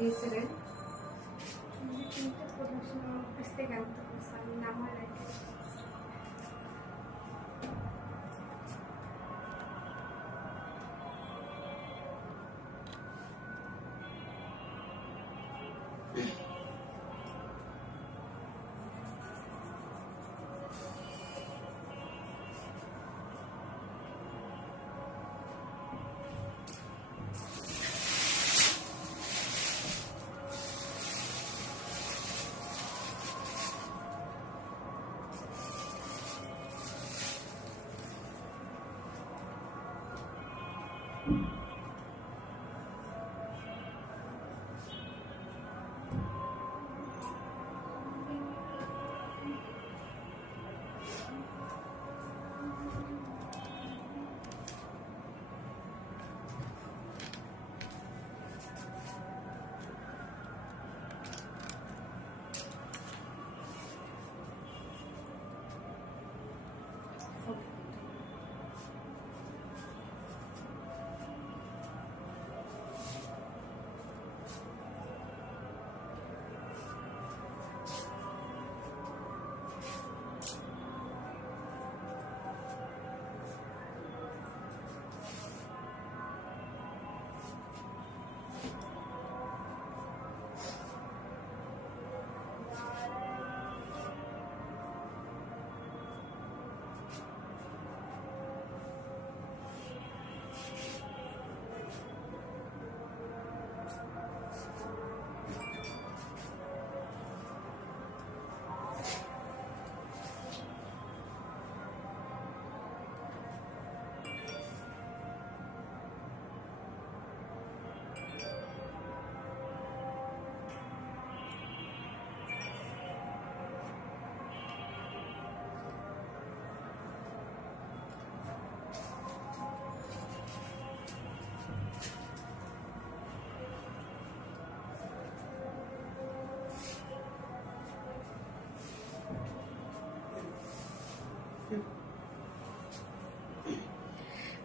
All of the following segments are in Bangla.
দিয়েছিলেন আসতে গেল আমি নামার আগে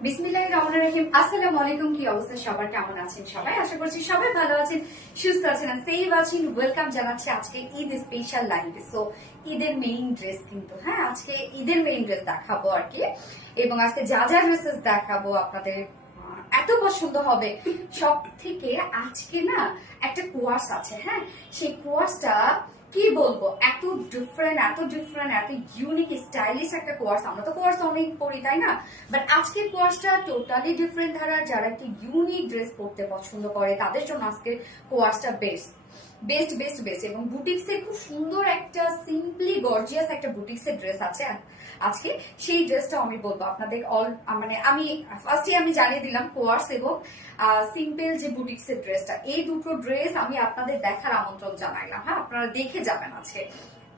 বিসমিল্লাহির রহমানির রহিম। আসসালামু আলাইকুম। কি অবস্থা সবার, কেমন আছেন সবাই? আশা করছি সবাই ভালো আছেন, সুস্থ আছেন আর সেফ আছেন। ওয়েলকাম জানাচ্ছি আজকে ঈদ স্পেশাল লাইভে। সো ঈদের মেইন ড্রেস কিন্তু, হ্যাঁ আজকে ঈদের মেইন ড্রেস দেখাবো আর কি, এবং আজকে যা যা ড্রেসেস দেখাবো আপনাদের এত পছন্দ হবে। সব থেকে আজকে না একটা কোর্স আছে, হ্যাঁ সেই কোর্সটা কি বলবো, এত ডিফারেন্ট এত ইউনিক স্টাইলিশ একটা কোর্স। আমরা তো কোর্স অনেক পড়ি তাই না, বাট আজকের কোর্সটা টোটালি ডিফারেন্ট ধারার। যারা একটু ইউনিক ড্রেস পরতে পছন্দ করে তাদের জন্য আজকের কোর্সটা বেস্ট বেস্ট বেস্ট বেস্ট। এবং বুটিক্স এর খুব সুন্দর একটা সিম্পলি গর্জিয়াস একটা বুটিক্স এর ড্রেস আছে আজকে। সেই ড্রেসটা আমি বলবো আপনাদের মানে আমি ফার্স্টে আমি জানিয়ে দিলাম কোয়ার্স এবং সিম্পল যে বুটিক্স এর ড্রেসটা, এই দুটো ড্রেস আমি আপনাদের দেখার আমন্ত্রণ জানাইলাম। হ্যাঁ আপনারা দেখে যাবেন আজকে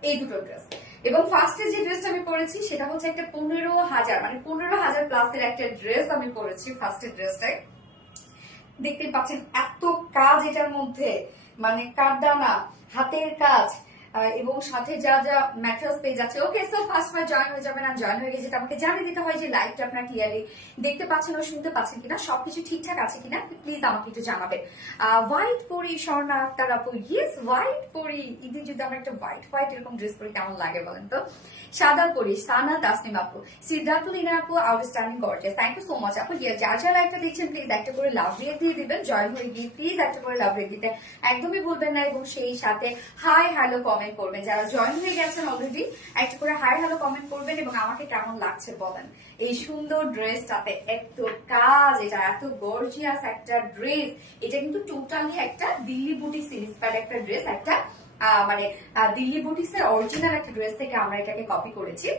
এই দুটো ড্রেস। এবং ফার্স্টে যে ড্রেসটা আমি পরেছি সেটা হচ্ছে একটা 15,000 মানে 15,000 প্লাসের একটা ড্রেস আমি পরেছি। ফার্স্টের ড্রেসটায় দেখতে পাচ্ছেন এত কাজ এটার মধ্যে, মানে কারদানা হাতের কাজ এবং সাথে যা যা ম্যাটেরিয়ালস পেয়ে যাচ্ছে। ওকে সো ফার্স্ট জয়েন হয়ে যাবেন। আর জয়েন হয়ে গেছে আমাকে জানিয়ে দিতে হয় যে লাইভটা আপনারা ক্লিয়ারলি দেখতে পাচ্ছেন ও শুনতে পাচ্ছেন কিনা, সবকিছু ঠিকঠাক আছে কিনা প্লিজ আমাকে একটু জানাবেন। হোয়াইট পরি স্বর্ণা আক্তার আপু, ইয়েস হোয়াইট পরি। ঈদে যদি আমরা একটা হোয়াইট এরকম ড্রেস পরি কেমন লাগে বলেন তো। সাদা পরি সানা তাসনিম আপু, সিদ্ধার্থলীনা আপু outstanding gorgeous, thank you so much আপু। যার যার লাইভটা দেখছেন প্লিজ একটা করে লাভ রেট দিয়ে দিবেন। জয়েন হয়ে গিয়ে প্লিজ একটা করে লাভ রেট দিতে একদমই ভুলবেন না, এবং সেই সাথে হাই হ্যালো কমেন্ট করবেন। যারা জয়েন হয়ে গেছেন অলরেডি একটা করে হাই হ্যালো কমেন্ট করবেন এবং আমাকে কেমন লাগছে বলেন এই সুন্দর ড্রেসটাতে। এত কাজ, এটা এত গর্জিয়াস একটা ড্রেস। এটা কিন্তু টোটালি একটা দিল্লি বুটিক্স ইন্সপায়ার্ড একটা ড্রেস, একটা মানে দিল্লি বুটিক্স এর অরিজিনাল একটা ড্রেস থেকে আমরা এটাকে কপি করেছি,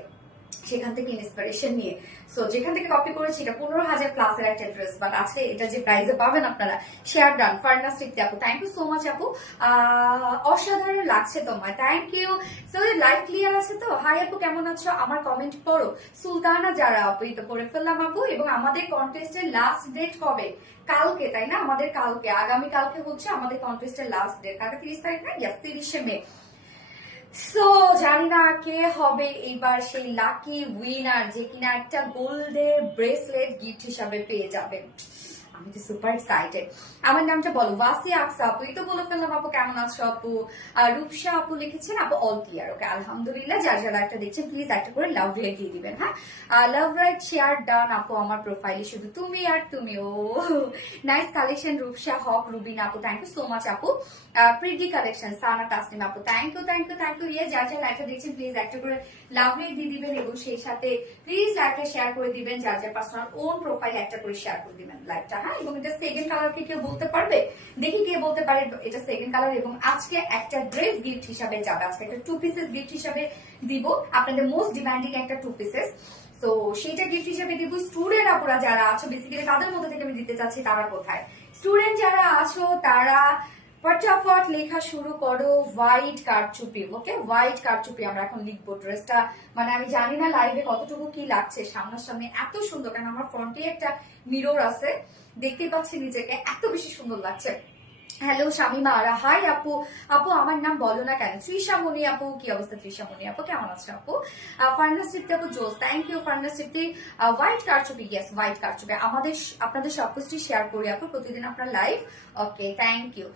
সেখান থেকে ইন্সপিরেশন নিয়ে। সো যেখান থেকে কপি করেছি এটা 15,000 প্লাসের একটা ড্রেস, বাট আজকে এটা যে প্রাইসে পাবেন আপনারা শেয়ার ডান ফার্নাস টিপতে আপু, থ্যাংক ইউ সো মাচ আপু। অসাধারণ লাগছে তোমায়, thank you. So live clear আছে তো? হাই আপু কেমন আছো, আমার কমেন্ট পড়ো। সুলতানা যারা আপু তো পড়ে ফেললাম আপু। এবং আমাদের কন্টেস্টের লাস্ট ডেট কবে? কালকে তাই না? আমাদের কালকে, আগামী কালকে হচ্ছে আমাদের কন্টেস্টের লাস্ট ডেট। কালকে 30 তারিখ না? 30শে মে। সো জানি না কে হবে এইবার সেই লাকি উইনার যে কিনা একটা গোল্ডের ব্রেসলেট গিফট হিসাবে পেয়ে যাবে। আমি তো সুপার এক্সাইটেড। আমার নামটা বলো, ওয়াসিয়া আকসা আপু, এই তো বলে ফেললাম আপু। কেমন আছো আপু? রূপসা আপু লিখেছেন আপু অল ক্লিয়ার, ওকে আলহামদুলিল্লাহ। যার যারা একটা দেখছেন প্লিজ একটা করে লাভ রেট দিয়ে দিবেন। হ্যাঁ, লাভ রাইট শেয়ার ডান আপু। আমার প্রোফাইলে শুধু তুমি আর তুমি। Oh nice collection Rupsa Haque Rubin আপু, থ্যাংক ইউ সো মাচ আপু। প্রিটি কালেকশন সানা তাসনিম আপু, thank you thank you thank you. ইয়ে যার যারা একটা দেখছেন প্লিজ একটা করে লাভ রেট দিয়ে দিবেন এবং সেই সাথে প্লিজ লাইভটা শেয়ার করে দিবেন। যার যার পার্সোনাল ওন প্রোফাইল একটা করে শেয়ার করে দিবেন লাইভটা। হ্যাঁ, এবং এটা সেকেন্ড কালার কি কেউ বলতে পারবে? দেখি কে বলতে পারে এটা সেকেন্ড কালার। এবং আজকে একটা ড্রেস গিফট হিসাবে যাবে, আজকে একটা 2 পিসেস গিফট হিসাবে দিব আপনাদের মোস্ট ডিমান্ডিং একটা 2 পিসেস। তো সেইটা গিফট হিসাবে দিব। স্টুডেন্ট আপুরা যারা আছো, বেসিক্যালি তাদের মধ্যে থেকে আমি দিতে চাচ্ছি, তারা কোথায়? স্টুডেন্ট যারা আছো তারা ফটাফট লেখা শুরু করো হোয়াইট কারচুপি। ওকে, হোয়াইট কারচুপি আমরা এখন লিখবো। ড্রেসটা মানে আমি জানি না লাইভে কতটুকু কি লাগছে, সামনাসামনি এত সুন্দর, কারণ আমার ফ্রন্টে একটা মিরর আছে, দেখতে পাচ্ছি নিজেকে, এত বেশি সুন্দর লাগছে। হ্যালো শামিমা আরা, হাই আপু। আপু আমার নাম বলো না কেন? ত্রিশামণি আপু, কি অবস্থা ত্রিশামণি আপু, কেমন আছো আপু? ফার্নাস সিফটি আপু জোস, থ্যাংক ইউ ফার্নাস সিফটি। হোয়াইট কারচুপি, ইয়েস হোয়াইট কারচুপি। আপনাদের সবকিছু শেয়ার করি আপু প্রতিদিন আপনার live. Okay thank you.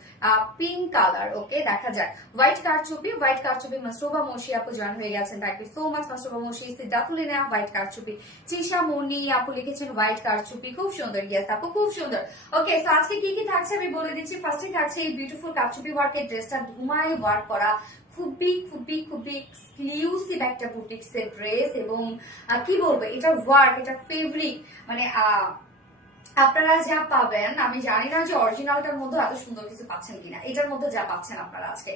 Pink colour, okay দেখা যাক। হোয়াইট কারচুপি মাসরুবা মৌসি আপু জয়েন হয়ে গেছেন, thank you so much Masruba Mousi. সিদ্ধাতুলিনা হোয়াইট কারচুপি। ত্রিশামণি আপু লিখেছেন হোয়াইট কারচুপি, খুব সুন্দর। ইয়েস আপু খুব সুন্দর। ওকে, সো আজকে কি কি থাকছে আমি বলে দিচ্ছি। ফার্স্টে থাকছে এই বিউটিফুল কারচুপি ওয়ার্কের ড্রেসটা, ধুমায় ওয়ার্ক করা, খুবই খুবই খুবই এক্সক্লুসিভ একটা বুটিক্সের ড্রেস। এবং কি বলবো, এটা ওয়ার্ক, এটা ফেব্রিক, মানে আপনারা যা পাবেন, আমি জানি না যে অরিজিনালটার মধ্যে এত সুন্দর কিছু পাচ্ছেন কিনা। এটার মধ্যে যা পাচ্ছেন আপনারা আজকে,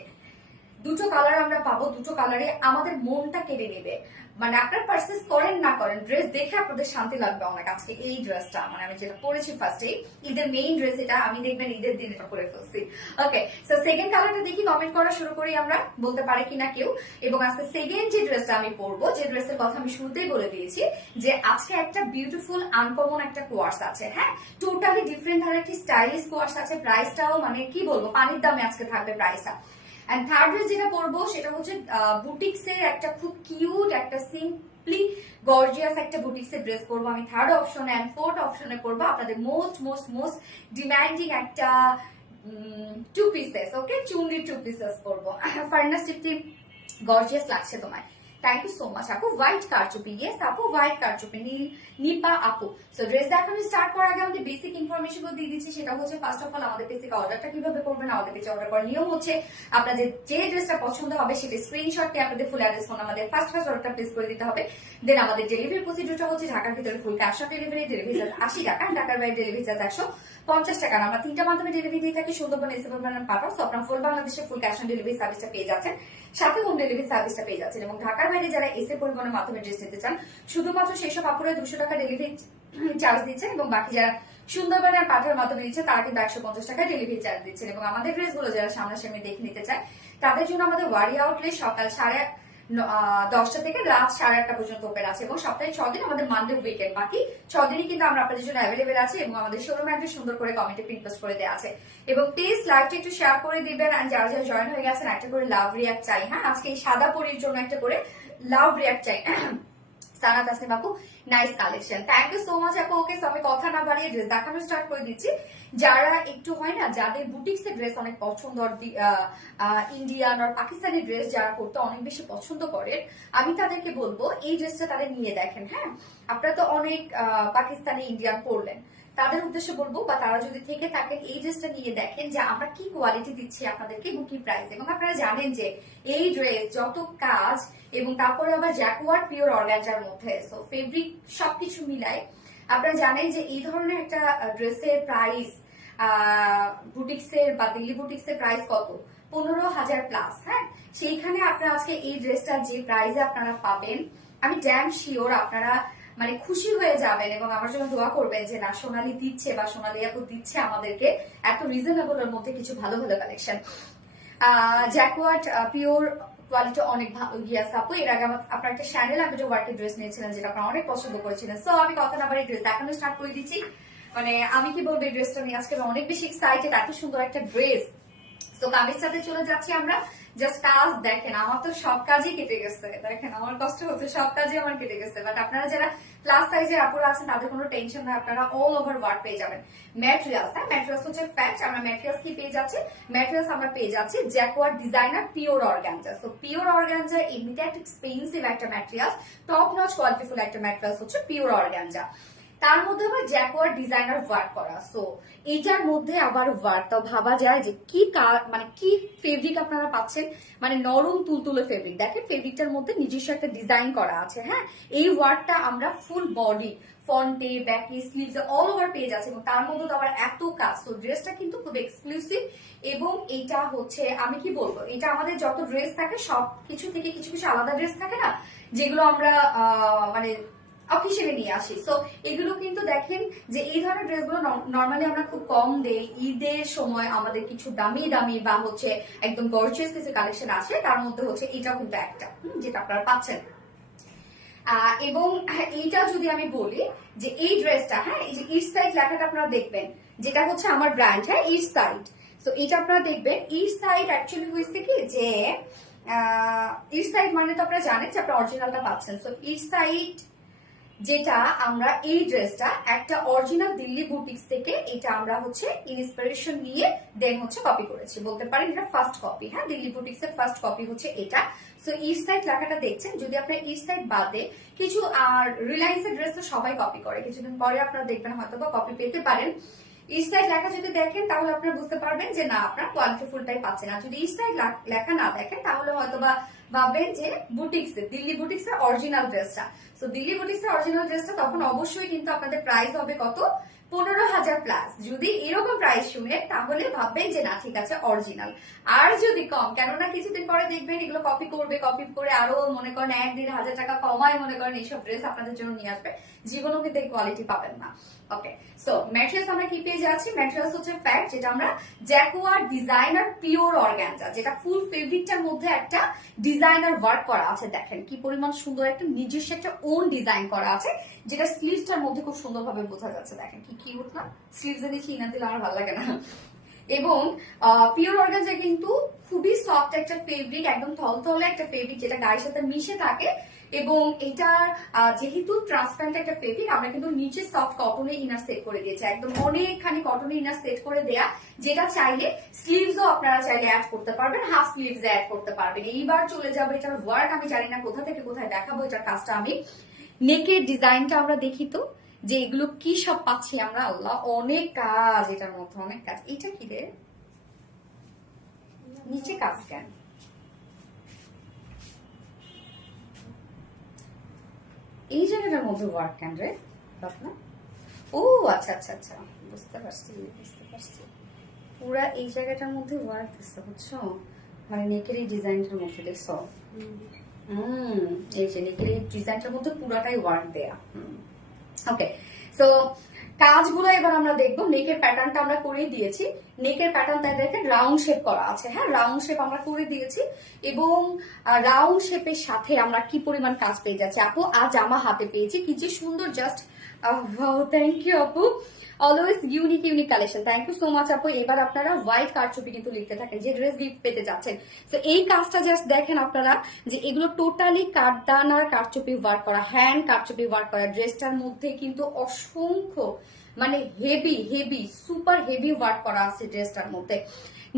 দুটো কালার আমরা পাবো, দুটো কালারে আমাদের মনটা কেড়ে নেবে। মানে আপনার পারচেজ করেন না করেন, ড্রেস দেখে আপনাদের শান্তি লাগবে অনেক। আজকে এই ড্রেসটা মানে আমি যেটা পরেছি ফার্স্টে, ঈদের মেইন ড্রেস এটা, আমি দেখবেন ঈদের দিন এটা পরে ফেলছি। ওকে, সো সেকেন্ড কালারটা দেখি, কমেন্ট করা শুরু করি আমরা, বলতে পারে কিনা কেউ। এবং আজকে সেকেন্ড যে ড্রেসটা আমি পরবো, যে ড্রেসের কথা আমি শুরুতেই বলে দিয়েছি, যে আজকে একটা বিউটিফুল আনকমন একটা কোয়ার্স আছে। হ্যাঁ, টোটালি ডিফারেন্ট ধরনের একটি স্টাইলিশ কোয়ার্স আছে। প্রাইসটাও মানে কি বলবো, পানির দামে আজকে থাকবে প্রাইসটা। এন্ড থার্ড ড্রেস যেটা পরবো সেটা হচ্ছে বুটিক্স এর একটা খুব কিউট, একটা সিম্পলি গর্জিয়াস একটা বুটিক্স এর ড্রেস পরবো আমি থার্ড অপশনে। এন্ড ফোর্থ অপশনে পরবো আপনাদের মোস্ট মোস্ট মোস্ট ডিমান্ডিং একটা 2 পিসেস। ওকে, চুনরি 2 পিসেস পরবো। ফার্নাস সিফটি গর্জিয়াস লাগছে তোমায়, থ্যাংক ইউ সো মাচ আপু। হোয়াইট কারচুপি, ইয়েস আপু হোয়াইট কারচুপি। নিপা আপু, সো ড্রেস দেখানো স্টার্ট করার আগে আমাদের বেসিক ইনফরমেশন দিয়ে দিচ্ছি। সেটা হচ্ছে ফার্স্ট অফ অল আমাদের পেজ থেকে অর্ডারটা কিভাবে করবেন। আমাদের পেজে অর্ডার করার নিয়ম হচ্ছে, আপনাদের যে ড্রেসটা পছন্দ হবে সেটা স্ক্রিনশট নিয়ে আপনাদের ফুল অ্যাড্রেস ফোন আমাদের ফার্স্ট অর্ডারটা প্লেস করে দিতে হবে। দেন আমাদের ডেলিভারি প্রসিডিউরটা হচ্ছে ঢাকার ভিতরে full cash on delivery, delivery charge 80 টাকা, ঢাকার বাইরে ডেলিভারি চার্জ 150 টাকা। আমরা 3টা মাধ্যমে ডেলিভারি দিয়ে থাকি, সুন্দরবন এসএফ পাঠাও। সো আপনার ফুল বাংলাদেশে ফুল ক্যাশ অন ডেলিভারি সার্ভিসটা পেয়ে যাচ্ছেন, সাথে হোম ডেলিভারি সার্ভিসটা পেয়ে যাচ্ছেন। এবং ঢাকার বাইরে যারা এসে পরিবহনের মাধ্যমে ড্রেস নিতে চান, শুধুমাত্র সেসব আপুরা 200 টাকা ডেলিভারি চার্জ দিচ্ছেন। এবং বাকি যারা সুন্দরবনের পাঠার মাধ্যমে নিচ্ছে তারা কিন্তু 150 টাকা ডেলিভারি চার্জ দিচ্ছেন। এবং আমাদের ড্রেসগুলো যারা সামনাসামনি দেখে নিতে চায়, তাদের জন্য আমাদের ওয়ারি আউটলেট সকাল 10টা থেকে রাত 8:30 পর্যন্ত ওপেন আছে। এবং সপ্তাহে 6 দিন আমাদের মানডে উইকেন্ড, বাকি 6 দিনই কিন্তু আমরা আপনাদের জন্য অ্যাভেলেবেল আছে। এবং আমাদের শোরুমে একটা সুন্দর করে কমেন্টে পিন পোস্ট করে দেওয়া আছে। এবং প্লিজ লাইভটা একটু শেয়ার করে দিবেন। আর যারা যারা জয়েন হয়ে গেছেন একটা করে লাভ রিয়াক্ট চাই। হ্যাঁ, আজকে এই সাদা পরির জন্য একটা করে লাভ রিয়াক্ট চাই। সানা তাসনিম আপু, nice collection, thank you so much আপু। ওকে, সো আমি কথা না বাড়িয়ে ড্রেস দেখানো স্টার্ট করে দিচ্ছি। যারা একটু হয় না, যাদের বুটিক্স এর ড্রেস অনেক পছন্দ, ইন্ডিয়ান আর পাকিস্তানি ড্রেস যারা করতে অনেক বেশি পছন্দ করেন, আমি তাদেরকে বলবো এই ড্রেসটা তাদের নিয়ে দেখেন। হ্যাঁ, আপনারা তো অনেক পাকিস্তানি ইন্ডিয়ান পরলেন, তাদের উদ্দেশ্যে বলবো, বা তারা যদি থেকে থাকেন, এই ড্রেসটা নিয়ে দেখেন যে আমরা কি কোয়ালিটি দিচ্ছি আপনাদেরকে এবং কি প্রাইস। এবং আপনারা জানেন যে এই ড্রেস যত কাজ এবং তারপরে আবার জ্যাকওয়ার্ড পিওর অর্গানজার মধ্যে, সো ফেব্রিক সবকিছু মিলায় আপনারা জানেন যে এই ধরনের একটা ড্রেসের প্রাইস বুটিক্সের বা দিল্লি বুটিক্সের প্রাইস কত, 15,000 প্লাস। হ্যাঁ, সেইখানে আপনারা আজকে এই ড্রেসটা যে প্রাইসে আপনারা পাবেন, আমি ড্যাম শিওর আপনারা মানে খুশি হয়ে যাবেন এবং আমার জন্য দোয়া করবেন যে না, সোনালি দিচ্ছে বা সোনালি আপু দিচ্ছে আমাদেরকে এত রিজনেবল এর মধ্যে কিছু ভালো ভালো কালেকশন। জ্যাকওয়ার্ড পিওর কোয়ালিটি অনেক ভালো গিয়েছে আপু। এর আগে আপনার একটা স্যান্ডেল আমি ওয়ার্কের ড্রেস নিয়েছিলেন, যেটা আপনারা অনেক পছন্দ করেছিলেন। সো আমি কথা না বাড়ি ড্রেস দেখানো স্টার্ট করে দিচ্ছি। মানে আমি কি বলবো, এই ড্রেসটা নিয়ে আজকে অনেক বেশি এক্সাইটেড, এত সুন্দর একটা ড্রেস। তো কামিজটাতে চলে যাচ্ছি আমরা। জাস্ট কাজ দেখেন, আমার তো সব কাজই কেটে গেছে, দেখেন আমার কষ্ট হচ্ছে, সব কাজই আমার কেটে গেছে। বাট আপনারা যারা প্লাস সাইজের আপুরা আছেন তাদের কোনো টেনশন নাই, আপনারা অল ওভার ওয়ার্ক পেয়ে যাবেন। ম্যাটেরিয়ালস, হ্যাঁ ম্যাটেরিয়ালস হচ্ছে ফ্যাট। আমরা ম্যাটেরিয়ালস কি পেয়ে যাচ্ছি? ম্যাটেরিয়ালস আমরা পেয়ে যাচ্ছি jacquard designer pure organza. So pure organza এমনিতে একটা এক্সপেন্সিভ একটা ম্যাটেরিয়াল, টপ নচ কোয়ালিটিফুল একটা ম্যাটেরিয়ালস হচ্ছে পিওর অর্গানজা। তার মধ্যে আবার জ্যাকোয়ার ডিজাইনার ওয়ার্ক করা। সো এইটার মধ্যে আবার ওয়ার্কটা ভাবা যায় যে কি মানে কি ফেব্রিক আপনারা পাচ্ছেন, মানে নরম তুলতুলে ফেব্রিক। দেখেন ফেব্রিকটার মধ্যে নিজস্ব একটা ডিজাইন করা আছে। হ্যাঁ, এই ওয়ার্কটা আমরা ফুল বডি ফ্রন্টে ব্যাকে স্লিভস অল ওভার পেয়ে যাচ্ছে, এবং তার মধ্যে তো আবার এত কাজ। তো ড্রেসটা কিন্তু খুব এক্সক্লুসিভ। এবং এটা হচ্ছে আমি কি বলবো, এটা আমাদের যত ড্রেস থাকে সব কিছু থেকে কিছু কিছু আলাদা ড্রেস থাকে না, যেগুলো আমরা মানে অফিসিয়ালি নিয়ে আসি। সো এগুলো কিন্তু দেখেন যে এই ধরনের ড্রেসগুলো নর্মালি আমরা খুব কম দেই। ঈদের সময় আমাদের কিছু দামি দামি বা হচ্ছে একদম গর্জিয়াস কিছু কালেকশন আসে, তার মধ্যে হচ্ছে এটাও কিন্তু একটা, যেটা আপনারা পাচ্ছেন। এবং এইটা যদি আমি বলি যে এই ড্রেসটা, হ্যাঁ এই যে ইস্ট সাইড লেখাটা আপনারা দেখবেন, যেটা হচ্ছে আমার ব্র্যান্ড, হ্যাঁ ইস্ট সাইড। সো এটা আপনারা দেখবেন ইস্ট সাইড অ্যাকচুয়ালি হয়েছে কি যে ইস্ট সাইড মানে তো আপনারা জানেন যে আপনারা অরিজিনালটা পাচ্ছেন। সো ইস্ট সাইড যেটা আমরা এই ড্রেসটা একটা অরিজিনাল দিল্লি বুটিক্স থেকে এটা আমরা হচ্ছে ইন্সপিরেশন নিয়ে দেন হচ্ছে কপি করেছি, বলতে পারেন এটা ফার্স্ট কপি। হ্যাঁ, দিল্লি বুটিক্স এর ফার্স্ট কপি হচ্ছে এটা। সো ইস্ট সাইড লেখাটা দেখছেন, যদি আপনার ইস্ট সাইড বাদে কিছু আর রিলায়েন্স এর ড্রেস তো সবাই কপি করে, কিছুদিন পরে আপনারা দেখবেন হয়তো বা কপি পেতে পারেন। ইস্ট সাইড লেখা যদি দেখেন তাহলে আপনারা বুঝতে পারবেন যে না আপনার কোয়ালিটিফুলটাই পাচ্ছেন। আর যদি ইস্ট সাইড লেখা না দেখেন তাহলে হয়তো বা ভাববেন যে বুটিক্স দিল্লি বুটিক্স এর অরিজিনাল ড্রেসটা। সো দিল্লি বুটিক্স এর অরিজিনাল ড্রেসটা তখন অবশ্যই কিন্তু আপনাদের প্রাইস হবে কত, 15,000 প্লাস। যদি এরকম প্রাইস শুনে তাহলে ভাববেন যে না ঠিক আছে অরিজিনাল। আর যদি কম, কেননা কিছুদিন পরে দেখবেন এগুলো কপি করবে, কপি করে আরো মনে করেন 1-1.5 টাকা কমায় মনে করেন এইসব ড্রেস আপনাদের জন্য নিয়ে আসবে, জীবনেও কিন্তু এই কোয়ালিটি পাবেন না। ওকে, সো ম্যাটেরিয়ালস আমরা কি পেয়ে যাচ্ছি? ম্যাটেরিয়ালস হচ্ছে ফ্যাট, যেটা আমরা জ্যাকোয়ার ডিজাইনার পিওর অর্গানজা, যেটা ফুল ফেব্রিকটার মধ্যে একটা ডিজাইনার ওয়ার্ক করা আছে। দেখেন কি পরিমাণ সুন্দর, একটা নিজস্ব একটা ওন ডিজাইন করা আছে, যেটা স্লিভসটার মধ্যে খুব সুন্দরভাবে বোঝা যাচ্ছে। দেখেন কি কিউট না, স্লিভসে দেখি না দিলে আমার ভালো লাগে না। এবং পিওর অর্গানজা কিন্তু খুবই সফট একটা ফেব্রিক, একদম থলথলে একটা ফেব্রিক, যেটা গায়ের সাথে মিশে থাকে। এবং এটা যেহেতু ট্রান্সপারেন্ট একটা ফেব্রিক, আমরা কিন্তু নিচে সফট কটনের ইনার সেট করে দিয়েছি, একদম অনেকখানি কটনের ইনার সেট করে দেয়া, যেটা চাইলে স্লিভসও আপনারা চাইলে অ্যাড করতে পারবেন, হাফ স্লিভস অ্যাড করতে পারবেন। এইবার চলে যাবে এটার ওয়ার্ক, আমি জানি না কোথা থেকে কোথায় দেখাবো এটার কাজটা আমি। নেকের ডিজাইনটা আমরা দেখি তো যে এগুলো কি সব পাচ্ছি আমরা, আল্লাহ অনেক কাজ এটার মধ্যে, অনেক কাজ। এটা কি রে, নিচে কাজ কেন? এই জায়গাটার মধ্যে ওয়ার্ক কেন রে না? ও আচ্ছা আচ্ছা আচ্ছা, বুঝতে পারছি বুঝতে পারছি। পুরা এই জায়গাটার মধ্যে ওয়ার্ক দিচ্ছে, বুঝছো? মানে নেকের এই ডিজাইনটার মধ্যে দেখছো? এই যে নেকের এই ডিজাইনটার মধ্যে পুরাটাই ওয়ার্ক দেয়া। ওকে, সো কাজগুলো এবার আমরা দেখবো। নেকের প্যাটার্নটা আমরা করে দিয়েছি, নেকের প্যাটার্নটা দেখেন রাউন্ড শেপ করা আছে। হ্যাঁ, রাউন্ড শেপ আমরা করে দিয়েছি, এবং রাউন্ড শেপের সাথে আমরা কি পরিমাণ কাজ পেয়ে যাচ্ছি। আপু আজ জামা হাতে পেয়েছি, কি যে সুন্দর, জাস্ট থ্যাংক ইউ আপু, always unique unique collection, thank you so much আপু। এবার আপনারা হোয়াইট কারচুপি কিন্তু লিখতে থাকেন যে ড্রেস গিফট পেতে যাচ্ছেন। তো এই কাজটা জাস্ট দেখেন আপনারা যে এগুলো টোটালি কাঠদানার কারচুপি ওয়ার্ক করা, হ্যান্ড কারচুপি ওয়ার্ক করা। ড্রেসটার মধ্যে কিন্তু অসংখ্য মানে heavy heavy super heavy work করা আছে ড্রেসটার মধ্যে।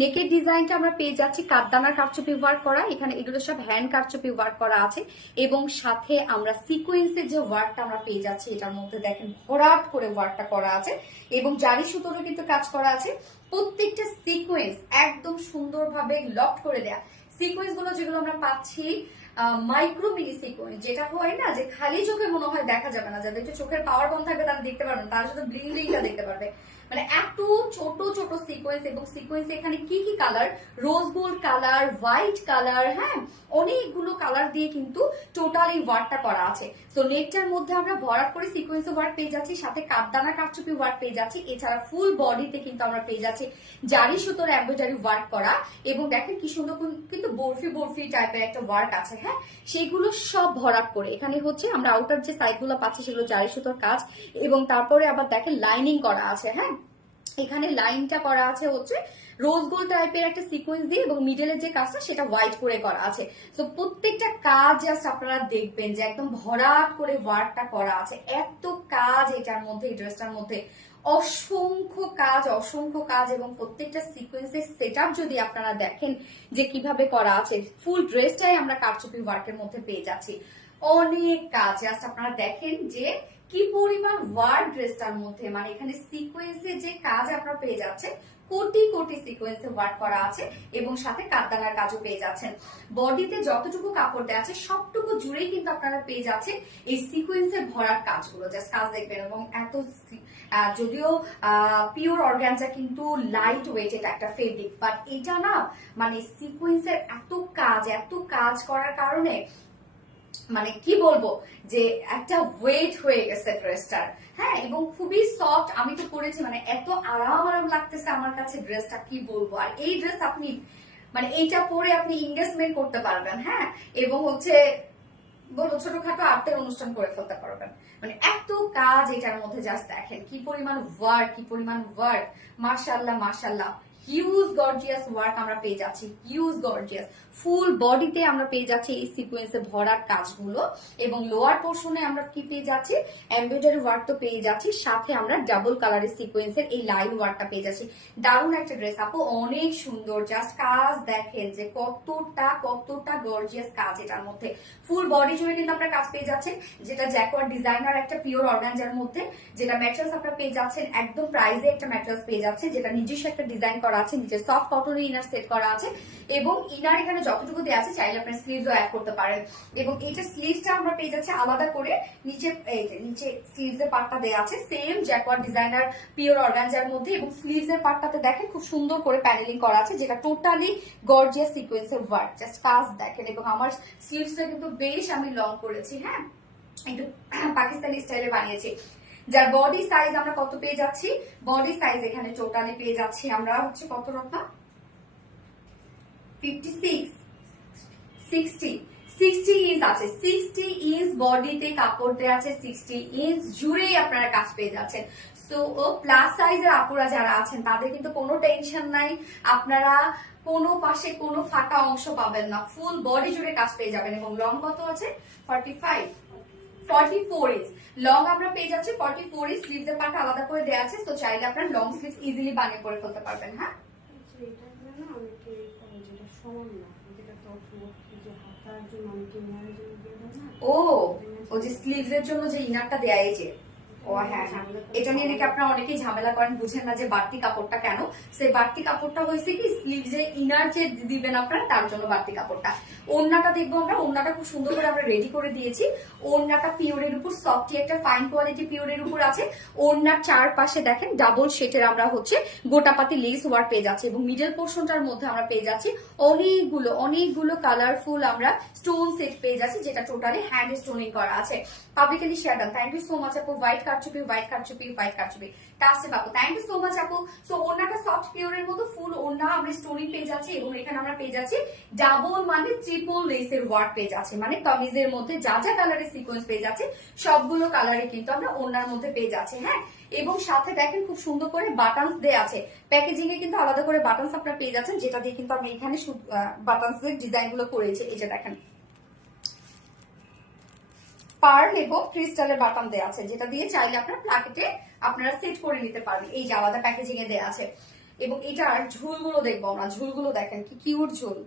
নেকের ডিজাইনটা আমরা পেয়ে যাচ্ছি কাঠদানার কারচুপি ওয়ার্ক করা, এখানে এগুলো সব হ্যান্ড কারচুপি ওয়ার্ক করা আছে, এবং সাথে আমরা সিকোয়েন্সের যে ওয়ার্কটা আমরা পেয়ে যাচ্ছি এটার মধ্যে দেখেন ভরাট করে ওয়ার্কটা করা আছে, এবং জারি সুতোরও কিন্তু কাজ করা আছে। প্রত্যেকটা সিকোয়েন্স একদম সুন্দরভাবে লক করে দেয়া। সিকোয়েন্স গুলো যেগুলো আমরা পাচ্ছি মাইক্রো মিনি সিকোয়েন্স, যেটা হয় না যে খালি চোখে মনে হয় দেখা যাবে না, যাদের একটু চোখের পাওয়ার কম থাকবে তারা দেখতে পারবেন, তারা শুধু ব্লিং ব্লিংটা দেখতে পারবে। মানে এত ছোট ছোট সিকোয়েন্স, এবং সিকোয়েন্স এখানে কি কি colour, rose gold colour, white colour, হ্যাঁ অনেকগুলো কালার দিয়ে কিন্তু টোটাল এই ওয়ার্কটা করা আছে। সো নেকটার মধ্যে আমরা ভরাট করে সিকোয়েন্স ওয়ার্ক পেয়ে যাচ্ছি, সাথে কাঠদানা কারচুপি ওয়ার্ক পেয়ে যাচ্ছি, এছাড়া ফুল বডিতে কিন্তু আমরা পেয়ে যাচ্ছি জারি সুতোর এমব্রয়ডারি ওয়ার্ক করা, এবং দেখেন কি সুন্দর কিন্তু বরফি বরফি টাইপের একটা ওয়ার্ক আছে। হ্যাঁ, সেগুলো সব ভরাট করে এখানে হচ্ছে আমরা আউটার যে সাইডগুলো পাচ্ছি সেগুলো জারি সুতোর কাজ, এবং তারপরে আবার দেখেন লাইনিং করা আছে। হ্যাঁ, এখানে লাইনটা করা আছে হচ্ছে রোজ গোল্ড টাইপের একটা সিকোয়েন্স দিয়ে এবং মিডলের যে কাজটা সেটা হোয়াইট করে করা আছে। তো প্রত্যেকটা কাজ জাস্ট আপনারা দেখবেন যে একদম ভরাট করে ওয়ার্কটা করা আছে, এত কাজ এটার মধ্যে, এই ড্রেসটার মধ্যে অসংখ্য কাজ এবং প্রত্যেকটা সিকোয়েন্সের সেটআপ যদি আপনারা দেখেন যে কিভাবে করা আছে, ফুল ড্রেসটাই আমরা কারচুপি ওয়ার্কের মধ্যে পেয়ে যাচ্ছি। অনেক কাজ জাস্ট আপনারা দেখেন যে কি পরিমাণ ওয়ার্ক ড্রেসটার মধ্যে, মানে এখানে সিকোয়েন্সে যে কাজ আপনারা পেয়ে যাচ্ছেন, কোটি কোটি সিকোয়েন্সে ওয়ার্ক করা আছে এবং সাথে কাটদানার কাজও পেয়ে যাচ্ছেন। বডিতে যতটুকু কাপড় দেওয়া আছে সবটুকু জুড়েই কিন্তু আপনারা পেয়ে যাচ্ছেন এই সিকোয়েন্সের ভরার কাজগুলো। জাস্ট কাজ দেখবেন এবং এত যদিও পিওর অর্গানজা কিন্তু লাইট ওয়েটেড একটা ফেব্রিক, বাট এটা না মানে সিকোয়েন্সের এত কাজ করার কারণে মানে কি বলবো যে একটা ওয়েট হয়ে গেছে ড্রেসটার। হ্যাঁ, এবং খুবই সফট, আমি তো পরেছি মানে এত আরাম লাগতেছে আমার কাছে ড্রেসটা, কি বলবো। আর এই ড্রেস আপনি মানে এইটা পরে আপনি এনগেজমেন্ট করতে পারবেন, হ্যাঁ, এবং হচ্ছে বলবো ছোটখাটো আর্টের অনুষ্ঠান করে ফেলতে পারবেন। মানে এত কাজ এটার মধ্যে, জাস্ট দেখেন কি পরিমাণ ওয়ার্ক, মাশাআল্লাহ হিউজ গর্জিয়াস ওয়ার্ক আমরা পেয়ে যাচ্ছি, হিউজ গর্জিয়াস ফুল বডিতে আমরা পেয়ে যাচ্ছি এই সিকোয়েন্সে ভরার কাজগুলো এবং লোয়ার পোর্শনে আমরা কি পেয়ে যাচ্ছি, এমব্রয়ডারি ওয়ার্ক তো পেয়ে যাচ্ছি, সাথে আমরা ডাবল কালারের সিকোয়েন্সের এই লাইন ওয়ার্কটা পেয়ে যাচ্ছি। দারুণ একটা ড্রেস আপু, অনেক সুন্দর, জাস্ট কাজ দেখেন যে কতটা গর্জিয়াস কাজ এটার মধ্যে। ফুল বডি জুড়ে কিন্তু আপনারা কাজ পেয়ে যাচ্ছেন, যেটা জ্যাকওয়ার্ড ডিজাইনার একটা পিওর অর্গানজার মধ্যে, যেটা ম্যাটেরিয়ালস আপনারা পেয়ে যাচ্ছেন একদম প্রাইজে একটা ম্যাটেরিয়ালস পেয়ে যাচ্ছে, যেটা নিজস্ব একটা ডিজাইন করা আছে, নিচে সফট কটনের ইনার সেট করা আছে এবং ইনার এখানে যতটুকু দেওয়া আছে চাইলে আপনার স্লিভসও অ্যাড করতে পারেন। এবং এইটা স্লিভসটা আমরা পেয়ে যাচ্ছি আলাদা করে, নিচে স্লিভস এর পার্টটা দেওয়া আছে same jacquard designer pure organza মধ্যে এবং স্লিভস এর পার্টটাতে দেখেন খুব সুন্দর করে প্যানেলিং করা আছে, যেটা টোটালি গর্জিয়াস সিকোয়েন্সের ওয়ার্ক। জাস্ট কাজ দেখেন এবং আমার স্লিভসটা কিন্তু বেশ আমি লং করেছি, হ্যাঁ, একটু পাকিস্তানি স্টাইলে বানিয়েছি। যার বডি সাইজ আমরা কত পেয়ে যাচ্ছি, বডি সাইজ এখানে টোটালি পেয়ে যাচ্ছি আমরা হচ্ছে কত রকম 56 60 ইঞ্চ আছে, 60 ইঞ্চ বডিতে কাপড় দেওয়া আছে, 60 ইঞ্চ জুড়েই আপনারা কাজ পেয়ে যাচ্ছেন। সো প্লাস সাইজের আপুরা যারা আছেন তাদের কিন্তু কোনো টেনশন নাই, আপনারা কোনো পাশে কোনো ফাটা অংশ পাবেন না, ফুল বডি জুড়ে কাজ পেয়ে যাবেন। এবং লং কত আছে 44 ইঞ্চ লং আমরা পেয়ে যাচ্ছি, 44 ইঞ্চ স্লিভসের পার্ট আলাদা করে দেওয়া আছে, তো চাইলে আপনারা লং স্লিভ ইজিলি বানিয়ে করে ফেলতে পারবেন। হ্যাঁ, ও ও যে স্লিভস এর জন্য যে ইনারটা দেয়া, এই যে ও হ্যাঁ, এটা নিয়ে নাকি আপনারা অনেকেই ঝামেলা করেন, বুঝেন না যে বাড়তি কাপড়টা কেন। সেই বাড়তি কাপড়টা হয়েছে কি স্লিভস এ ইনার যে দিবেন আপনারা তার জন্য বাড়তি কাপড়টা। ওড়নাটা দেখবো আমরা, ওড়নাটা খুব সুন্দর করে আমরা রেডি করে দিয়েছি। ওড়নাটা পিওরের উপর সফটি একটা ফাইন কোয়ালিটি পিওরের উপর আছে। ওড়নার চারপাশে দেখেন ডাবল শেটের আমরা হচ্ছে গোটাপাতি লেস ওয়ার্ক পেয়ে যাচ্ছি এবং মিডল পোর্শনটার মধ্যে আমরা পেয়ে যাচ্ছি অনেকগুলো কালারফুল আমরা স্টোন সেট পেয়ে যাচ্ছি, যেটা টোটালি হ্যান্ড স্টোনিং করা আছে। Publicly share done, thank you so much আপু। হোয়াইট কারচুপি টাসে বাবু, থ্যাংক ইউ সো মাচ আপু। সো ওড়নাটা সফট পিওরের মতো ফুল ওড়না আমরা স্টোনিং পেয়ে যাচ্ছি এবং এখানে আমরা পেয়ে যাচ্ছি ডাবল মানে ট্রিপল লেসের ওয়ার্ক পেয়ে যাচ্ছে, মানে কামিজের মধ্যে যা কালারের সিকোয়েন্স পেয়ে যাচ্ছে সবগুলো কালারে কিন্তু আমরা ওড়নার মধ্যে পেয়ে যাচ্ছি। হ্যাঁ, এবং সাথে দেখেন খুব সুন্দর করে বাটনস দেয়া আছে, প্যাকেজিং এ কিন্তু আলাদা করে বাটনস আপনারা পেয়ে যাচ্ছেন, যেটা দিয়ে কিন্তু আমি এখানে বাটনস এর ডিজাইন গুলো করেছি। এই যে দেখেন পার্ল এবং ক্রিস্টালের বাটন দেওয়া আছে, যেটা দিয়ে চাইলে আপনার প্লাকেটে আপনারা সেট করে নিতে পারবেন। এই যে আলাদা প্যাকেজিং এ দেওয়া আছে এবং এটার ঝুলগুলো দেখবো আমরা, ঝুলগুলো দেখেন কি কিউট ঝুল।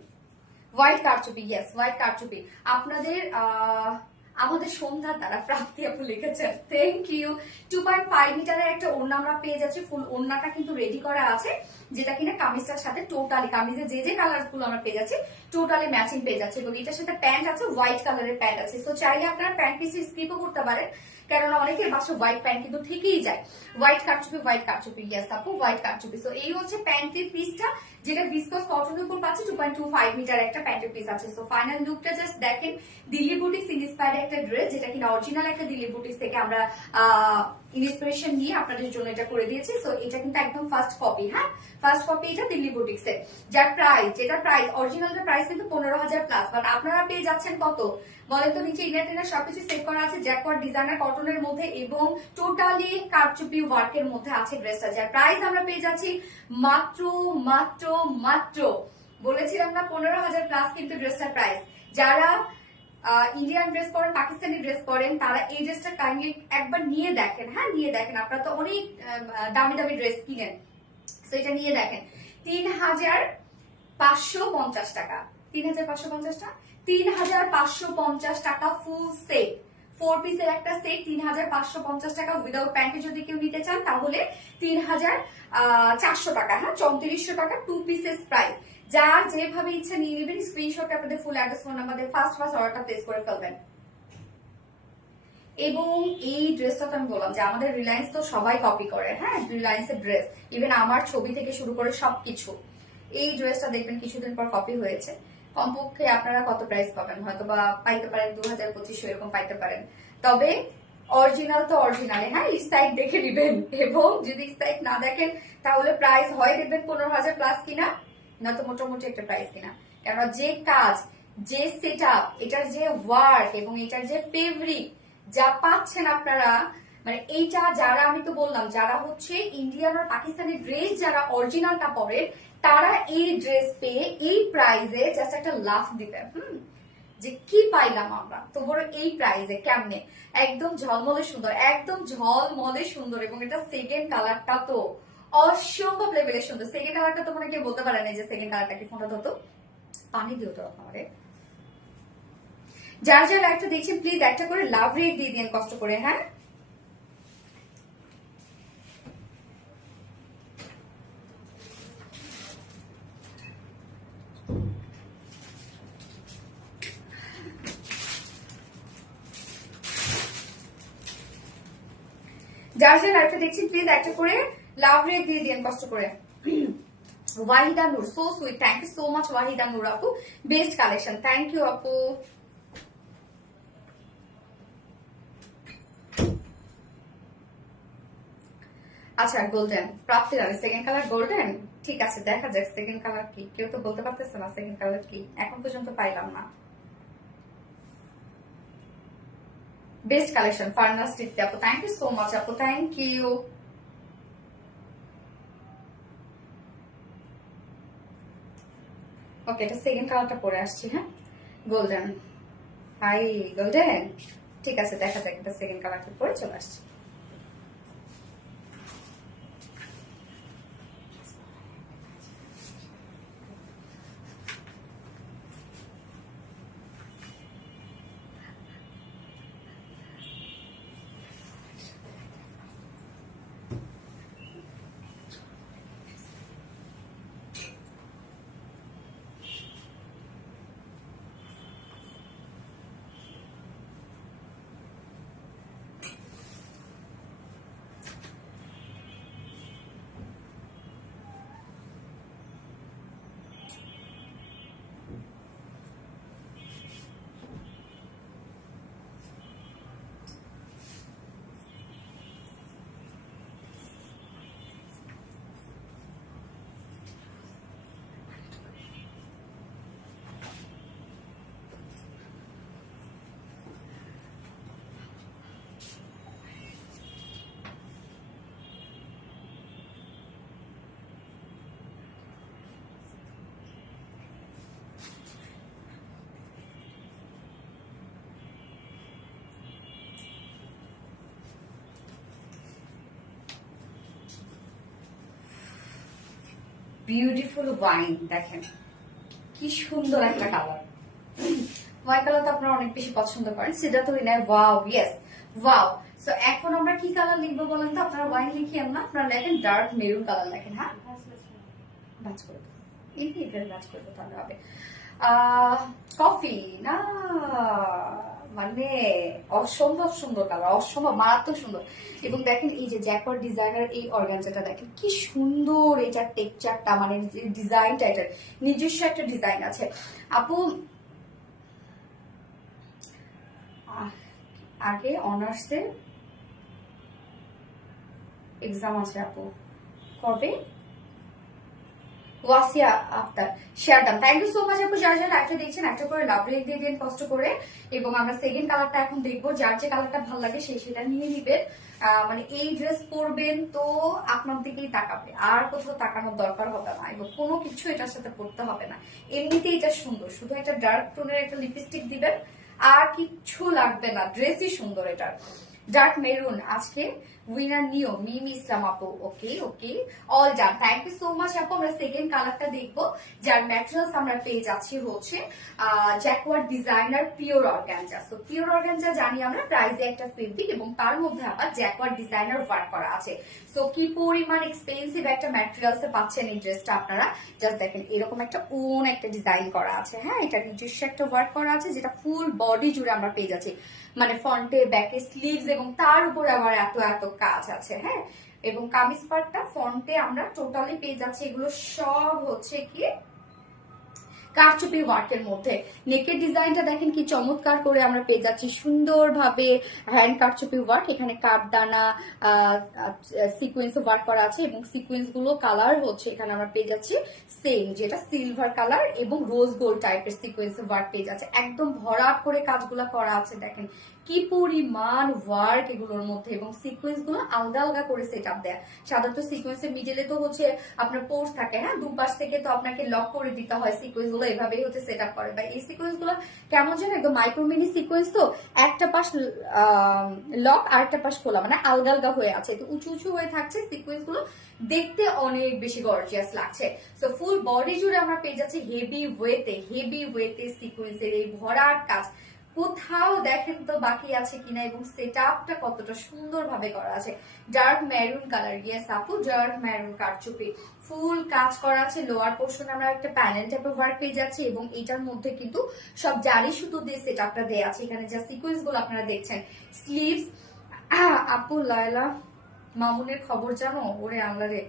হোয়াইট কারচুপি, ইয়েস হোয়াইট কারচুপি। আপনাদের আমাদের সন্ধ্যা তারা প্রাপ্তি আপু লিখেছেন, থ্যাংক ইউ। 2.5 মিটারের একটা ওড়না আমরা পেয়ে যাচ্ছি, ফুল ওড়নাটা কিন্তু রেডি করা আছে, যেটা কিনা কামিজটার সাথে টোটালি কামিজে যে কালার গুলো আমরা পেয়ে যাচ্ছি টোটালি ম্যাচিং পেয়ে যাচ্ছে এবং এটার সাথে প্যান্ট আছে, হোয়াইট কালারের প্যান্ট আছে। তো চাইলে আপনারা প্যান্ট পিস স্কিপও করতে পারেন, কেননা অনেকের বাসা হোয়াইট প্যান্ট কিন্তু থেকেই যায়। হোয়াইট কারচুপি, ইয়েস আপু হোয়াইট কারচুপি। সো এই হচ্ছে প্যান্টের পিসটা, যেটা ভিসকস কটনের উপর পাচ্ছি। 2.25 মিটার একটা প্যান্টের পিস আছে। সো ফাইনাল লুকটা জাস্ট দেখেন, দিল্লি বুটিক্স ইন্সপায়ার্ড একটা ড্রেস, যেটা কিনা অরিজিনাল একটা দিল্লি বুটিক্স থেকে আমরা ইন্সপিরেশন নিয়ে আপনাদের জন্য এটা করে দিয়েছি। সো এটা কিন্তু একদম ফার্স্ট কপি, হ্যাঁ ফার্স্ট কপি, এটা দিল্লি বুটিক্সের। যার প্রাইস, যেটা প্রাইস অরিজিনালটার প্রাইস কিন্তু 15,000 প্লাস, বাট আপনারা পেয়ে যাচ্ছেন কত বলেন তো? নিচে ইনার টিনার সবকিছু সেট করা আছে জ্যাকওয়ার্ড ডিজাইনার কটনের মধ্যে এবং টোটালি কারচুপি ওয়ার্কের মধ্যে আছে ড্রেসটা। যার প্রাইস আমরা পেয়ে যাচ্ছি মাত্র মাত্র মাত্র বলেছিলাম না 15,000 প্লাস কিন্তু ড্রেসটার প্রাইস। যারা ইন্ডিয়ান ড্রেস পরেন, পাকিস্তানি ড্রেস পরেন, তারা এই ড্রেসটা কাইন্ডলি একবার নিয়ে দেখেন, হ্যাঁ নিয়ে দেখেন। আপনারা তো অনেক দামি দামি ড্রেস কিনেন, তো এটা নিয়ে দেখেন। 3,550 টাকা, 3,550 টাকা, 3,550 টাকা ফুল সেট, 4 পিসের একটা সেট 3,550 টাকা। উইদাউট প্যান্টে যদি কেউ নিতে চান তাহলে 3,400 টাকা, হ্যাঁ 3400 টাকা 2 পিসের প্রাইস। যার যেভাবে ইচ্ছা নিয়ে নেবেন, স্ক্রিনশট আপনাদের ফুল অ্যাড্রেস ফোন নাম্বার দিয়ে ফার্স্ট অর্ডারটা প্লেস করে ফেলবেন। এবং এই ড্রেসটা তো আমি বললাম যে আমাদের রিলায়েন্স তো সবাই কপি করে, হ্যাঁ রিলায়েন্সের ড্রেস, ইভেন আমার ছবি থেকে শুরু করে সবকিছু। এই ড্রেসটা দেখবেন কিছুদিন পর কপি হয়েছে। কমপক্ষে আপনারা কত প্রাইস পাবেন, হয়তো বা পাইতে পারেন 2,000-2,500 এরকম পাইতে পারেন। তবে অরিজিনাল তো অরিজিনালে, হ্যাঁ সাইড দেখে নিবেন। এবং যদি সাইড না দেখেন তাহলে প্রাইস হয় দেখবেন 15,000 প্লাস কিনা, না তো মোটামুটি একটা প্রাইস কিনা। কেননা যে কাজ, যে সেট আপ, এটার যে ওয়ার্ক এবং এটার যে ফেব্রিক যা পাচ্ছেন আপনারা, মানে এইটা যারা, আমি তো বললাম যারা হচ্ছে ইন্ডিয়ান আর পাকিস্তানি ড্রেস যারা অরিজিনালটা পরে, তারা এই ড্রেস পেয়ে এই প্রাইসে জাস্ট একটা লাফ দিবেন যে কি পাইলাম আমরা তো বড় এই প্রাইসে, কেমনে একদম ঝলমলে সুন্দর, একদম ঝলমলে সুন্দর। এবং এটা সেকেন্ড কালারটা তো অসম্ভব লেভেলের সুন্দর। সেকেন্ড কালারটা তো মানে কেউ বলতে পারে না যে সেকেন্ড কালারটা কি, ফোনটা ধরতো পানি দিও তো আমারে। যার যার লাইভটা দেখছেন প্লিজ একটা করে লাভ রেট দিয়ে দিন কষ্ট করে, হ্যাঁ যার যার লাইভটা দেখছেন প্লিজ একটা করে লাভ রেট দিয়ে দিন কষ্ট করে। Wahida Noor, so sweet, thank you so much Wahida Noor আপু, বেস্ট কালেকশন, থ্যাংক ইউ আপু। আচ্ছা golden Prapti Rani, second colour golden, ঠিক আছে দেখা যাক সেকেন্ড কালার কি। কেউ তো বলতে পারতেছে না সেকেন্ড কালার কি, এখন পর্যন্ত পাইলাম না। বেস্ট কালেকশন ফার্নাস টিপতে আপু, থ্যাংক ইউ সো মাচ আপু, থ্যাংক ইউ। ওকে এটা সেকেন্ড কালারটা পরে আসছি, হ্যাঁ গোল্ডেন, হাই গোল্ডেন, ঠিক আছে দেখা যাক এটা সেকেন্ড কালারটা পরে চলে আসছি। বিউটিফুল ওয়াইন, দেখেন কি সুন্দর একটা কালার। ওয়াইন কালার তো আপনারা অনেক বেশি পছন্দ করেন, সেটা তো নেয়। Wow yes wow. সো এখন আমরা কি কালার লিখবো বলেন তো? আপনারা ওয়াইন লিখিয়েন না, আপনারা লেখেন ডার্ক মেরুন কালার লেখেন, হ্যাঁ ভাজ করে দেবো, এই ভাজ করে দেবো তাহলে হবে। কফি না, মানে অসম্ভব সুন্দর কালার, অসম্ভব মারাত্মক সুন্দর। এবং দেখেন এই যে জ্যাকওয়ার্ড ডিজাইনার এই অর্গানজাটা দেখেন কি সুন্দর, এটার টেক্সচারটা মানে ডিজাইনটা, এটার নিজস্ব একটা ডিজাইন আছে আপু। আগে অনার্সে এক্সাম আছে আপু কবে? ওয়াসিয়া আক্তার শেয়ার দাম, থ্যাংক ইউ সো মাচ আপু। যারা যারা লাইভটা দেখছেন একটা করে লাভ রেট দিয়ে দিন কষ্ট করে। এবং আমরা সেকেন্ড কালারটা এখন দেখবো, যার যে কালারটা ভালো লাগে সেই সেটা নিয়ে নিবেন। মানে এই ড্রেস পরবেন তো আপনার দিকেই তাকাবে, আর কোথাও তাকানোর দরকার হবে না, এবং কোনো কিছু এটার সাথে পড়তে হবে না। এমনিতেই এটা সুন্দর, শুধু একটা ডার্ক টোনের একটা লিপস্টিক দিবেন, আর কিচ্ছু লাগবে না, ড্রেসই সুন্দর। এটা ডার্ক মেরুন, আজকে উইনার নিও মিম ইসলাম আপু। Okay okay, all done, thank you so much আপু। আমরা সেকেন্ড কালারটা দেখবো, যার ম্যাটেরিয়ালস আমরা পেয়ে যাচ্ছি হচ্ছে jacquard designer pure organza. So pure organza জানি আমরা প্রাইসে একটা ফেব্রিক, এবং তার মধ্যে আবার জ্যাকওয়ার্ড ডিজাইনার ওয়ার্ক করা আছে। সো কি পরিমাণ এক্সপেন্সিভ একটা ম্যাটেরিয়ালস পাচ্ছেন এই ড্রেসটা আপনারা, জাস্ট দেখেন এরকম একটা ওন একটা ডিজাইন করা আছে। হ্যাঁ, এটা নিজস্ব একটা ওয়ার্ক করা আছে, যেটা ফুল বডি জুড়ে আমরা পেয়ে যাচ্ছি, মানে ফ্রন্টে ব্যাকে স্লিভস, এবং তার উপরে আবার এত এত কাজ আছে। হ্যাঁ, এবং কামিজ পার্টটা ফ্রন্টে আমরা টোটালি পেয়ে যাচ্ছি, এগুলো সব হচ্ছে কি কারচুপি ওয়ার্কের মধ্যে। নেকের ডিজাইনটা দেখেন কি চমৎকার করে আমরা পেয়ে যাচ্ছি, সুন্দরভাবে হ্যান্ড কারচুপি ওয়ার্ক, এখানে কাঠদানা সিকোয়েন্স ওয়ার্ক করা আছে, এবং সিকোয়েন্স গুলো কালার হচ্ছে এখানে আমরা পেয়ে যাচ্ছি সেম, যেটা সিলভার কালার এবং রোজ গোল্ড টাইপের সিকোয়েন্স ওয়ার্ক পেয়ে যাচ্ছে। একদম ভরাট করে কাজগুলো করা আছে, দেখেন কি পরিমাণ ওয়ার্ক এগুলোর মধ্যে, এবং সিকোয়েন্স গুলো আলাদা আলাদা করে সেট আপ দেয়। সাধারণত সিকোয়েন্সের মিডলে তো হচ্ছে আপনার পোর্স থাকে, হ্যাঁ, দুপাশ থেকে তো আপনাকে লক করে দিতে হয়, সিকোয়েন্স গুলো এভাবেই হচ্ছে সেট আপ করে। বা এই সিকোয়েন্স গুলো কেমন যেন একদম মাইক্রো মিনি সিকোয়েন্স, তো একটা পাশ লক আর একটা পাশ খোলা, মানে আলগা আলগা হয়ে আছে, তো উঁচু উঁচু হয়ে থাকছে সিকোয়েন্স গুলো, দেখতে অনেক বেশি গর্জিয়াস লাগছে। সো ফুল বডি জুড়ে আমরা পেয়ে যাচ্ছি হেভি ওয়েতে সিকোয়েন্সের এই ভরাট কাজ। কোথাও দেখেন তো বাকি আছে কিনা, এবং সেট আপটা কতটা সুন্দর ভাবে করা আছে। ডার্ক মেরুন কালার, ইয়েস আপু, ডার্ক মেরুন কারচুপি ফুল কাজ করা আছে। লোয়ার পোর্শন আমরা একটা প্যানেল টাইপের ওয়ার্ক পেয়ে যাচ্ছি, এবং এটার মধ্যে কিন্তু সব জারি সুতো দিয়ে সেট আপটা দেওয়া আছে। এখানে যা সিকোয়েন্স গুলো আপনারা দেখছেন, স্লিভস। আপু লায়লা মামুনের খবর জানো? ওরে আল্লাহরে,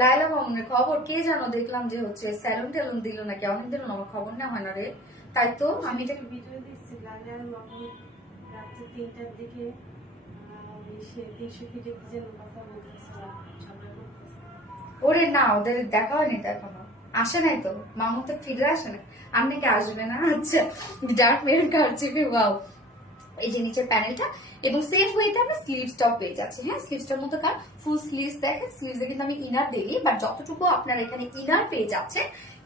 লায়লা মামুনের খবর কে জানো? দেখলাম যে হচ্ছে স্যালুন ট্যালুন দিল নাকি, অনেক দিন আমার খবর না হয় না রে। তাই তো আমি এটা ভিডিও দেখছি, লায়লা মামুন রাত্রে 3টার দিকে এসে 300 ফিটের যেন কথা বলতেছিলাম, ঝগড়া করতেছে। ওরে না, ওদের দেখা হয়নি তো এখনো, আসে নাই তো, মামু তো ফিরে আসে না। আপনি কি আসবে না? আচ্ছা, ডার্ক মেরুন কারচুপি, ওয়াও। এই যে নিচের প্যানেলটা, এবং সেম ওয়েতে আমরা স্লিভসটাও পেয়ে যাচ্ছি। হ্যাঁ, স্লিভসটার মধ্যে কার ফুল স্লিভস, দেখেন স্লিভসে কিন্তু আমি ইনার দিই, বাট যতটুকু আপনারা এখানে ইনার পেয়ে যাচ্ছে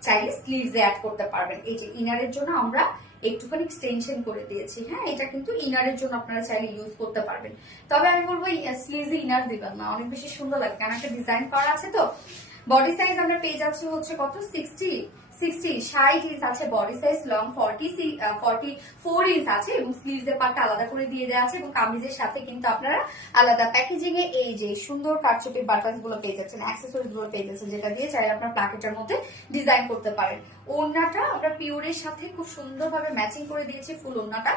চাইলে স্লিভসে অ্যাড করতে পারবেন। এই যে ইনারের জন্য আমরা একটুখানি এক্সটেনশন করে দিয়েছি। হ্যাঁ, এটা কিন্তু ইনারের জন্য আপনারা চাইলে ইউজ করতে পারবেন, তবে আমি বলবো স্লিভসে ইনার দিবেন না, অনেক বেশি সুন্দর লাগে, কারণ একটা ডিজাইন করা আছে তো। বডি সাইজ আমরা পেয়ে যাচ্ছি হচ্ছে কত, 60 ইঞ্চ আছে বডি সাইজ, লং 44 ইঞ্চ আছে, এবং স্লিভস এর পার্টটা আলাদা করে দিয়ে দেওয়া আছে, এবং কামিজের সাথে কিন্তু আপনারা আলাদা প্যাকেজিং এ এই যে সুন্দর কারচুপি বাটনস গুলো পেয়ে যাচ্ছেন, অ্যাক্সেসরিজ গুলো পেয়ে যাচ্ছেন, যেটা দিয়ে চাইলে আপনার প্যাকেটের মধ্যে ডিজাইন করতে পারেন। ওড়নাটা আমরা পিওরের সাথে খুব সুন্দরভাবে ম্যাচিং করে দিয়েছি, ফুল ওড়নাটা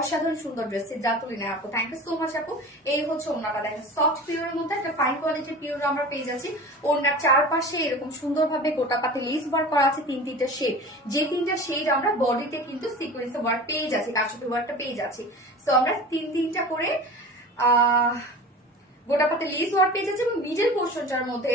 অসাধারণ সুন্দর ড্রেস। সিদ্ধার্থলিনা আপু, থ্যাংক ইউ সো মাচ আপু। এই হচ্ছে ওড়নাটা, দেখেন সফট পিওরের মধ্যে একটা ফাইন কোয়ালিটির পিওর আমরা পেয়ে যাচ্ছি। ওড়নার চারপাশে এরকম সুন্দরভাবে গোটা পাতে লেস ওয়ার্ক করা আছে, তিনটা শেড, যে তিনটা শেড আমরা বডিতে কিন্তু সিকোয়েন্স ওয়ার্ক পেয়ে যাচ্ছি, কারচুপি ওয়ার্কটা পেয়ে যাচ্ছি। সো আমরা তিনটা করে গোটা পাতে লেস ওয়ার্ক পেয়ে যাচ্ছে, এবং মিডল পোর্শনটার মধ্যে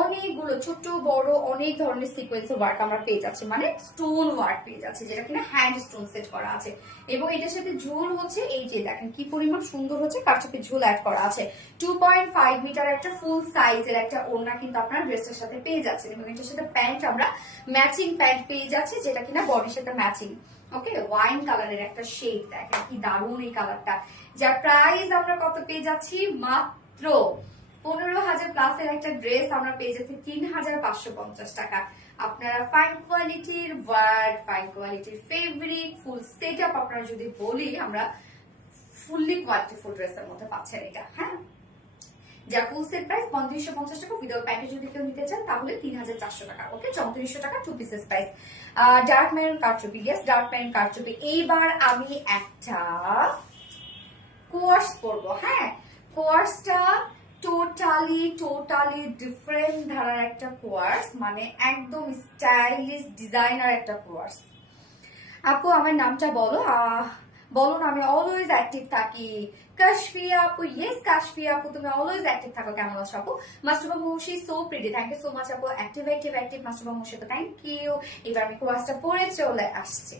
অনেকগুলো ছোট বড় অনেক ধরনের সিকোয়েন্স ওয়ার্ক আমরা পেয়ে যাচ্ছি, মানে স্টোন ওয়ার্ক পেয়ে যাচ্ছে, যেটা কিনা হ্যান্ড স্টোন সেট করা আছে। এবং এটার সাথে ঝুল হচ্ছে এই যে দেখেন কি পরিমাণ সুন্দর হচ্ছে কারচুপি ঝুল অ্যাড করা আছে। 2.5 মিটার একটা ফুল সাইজের একটা ওড়না কিন্তু আপনার ড্রেসের সাথে পেয়ে যাচ্ছেন, এবং এটার সাথে প্যান্ট আমরা ম্যাচিং প্যান্ট পেয়ে যাচ্ছি, যেটা কিনা বডির সাথে ম্যাচিং। ওকে, ওয়াইন কালারের একটা শেড, দেখেন কি দারুণ এই কালারটা। যার প্রাইস আমরা কত পেয়ে যাচ্ছি, মাত্র 15,000 প্লাসের একটা ড্রেস আমরা পেয়ে যাচ্ছি 3,550 টাকা। আপনারা ফাইন কোয়ালিটির ওয়ার্ক, ফাইন কোয়ালিটির ফেব্রিক, ফুল সেট আপ আপনারা যদি বলি, আমরা ফুললি কোয়ালিটিফুল ড্রেসের মধ্যে পাচ্ছেন এটা। হ্যাঁ, যা ফুল সেট প্রাইস 3550 টাকা, উইদাউট প্যান্টে যদি কেউ নিতে চান তাহলে 3,400 টাকা। ওকে, 3400 টাকা 2 পিসেস প্রাইস। ডার্ক মেরুন কারচুপি, ইয়েস ডার্ক মেরুন কারচুপি। এইবার আমি একটা কোয়ার্স পরবো। হ্যাঁ, কোয়ার্সটা টোটালি ডিফারেন্ট ধারার একটা কোয়ার্স, মানে একদম স্টাইলিশ ডিজাইনার একটা কোয়ার্স। আপু আমার নামটা বলো। বলো না, আমি অলওয়েজ অ্যাক্টিভ থাকি। কাশফিয়া আপু, ইয়েস কাশফিয়া আপু, তুমি অলওয়েজ অ্যাক্টিভ থাকো। কেমন আছো আপু? মাস্টারবা মুশি so pretty, thank you so much আপু। অ্যাক্টিভ অ্যাক্টিভ অ্যাক্টিভ মাস্টারবা মুশি, তো থ্যাংক ইউ। এবার আমি কোয়াসটা পরে চলে আসছি।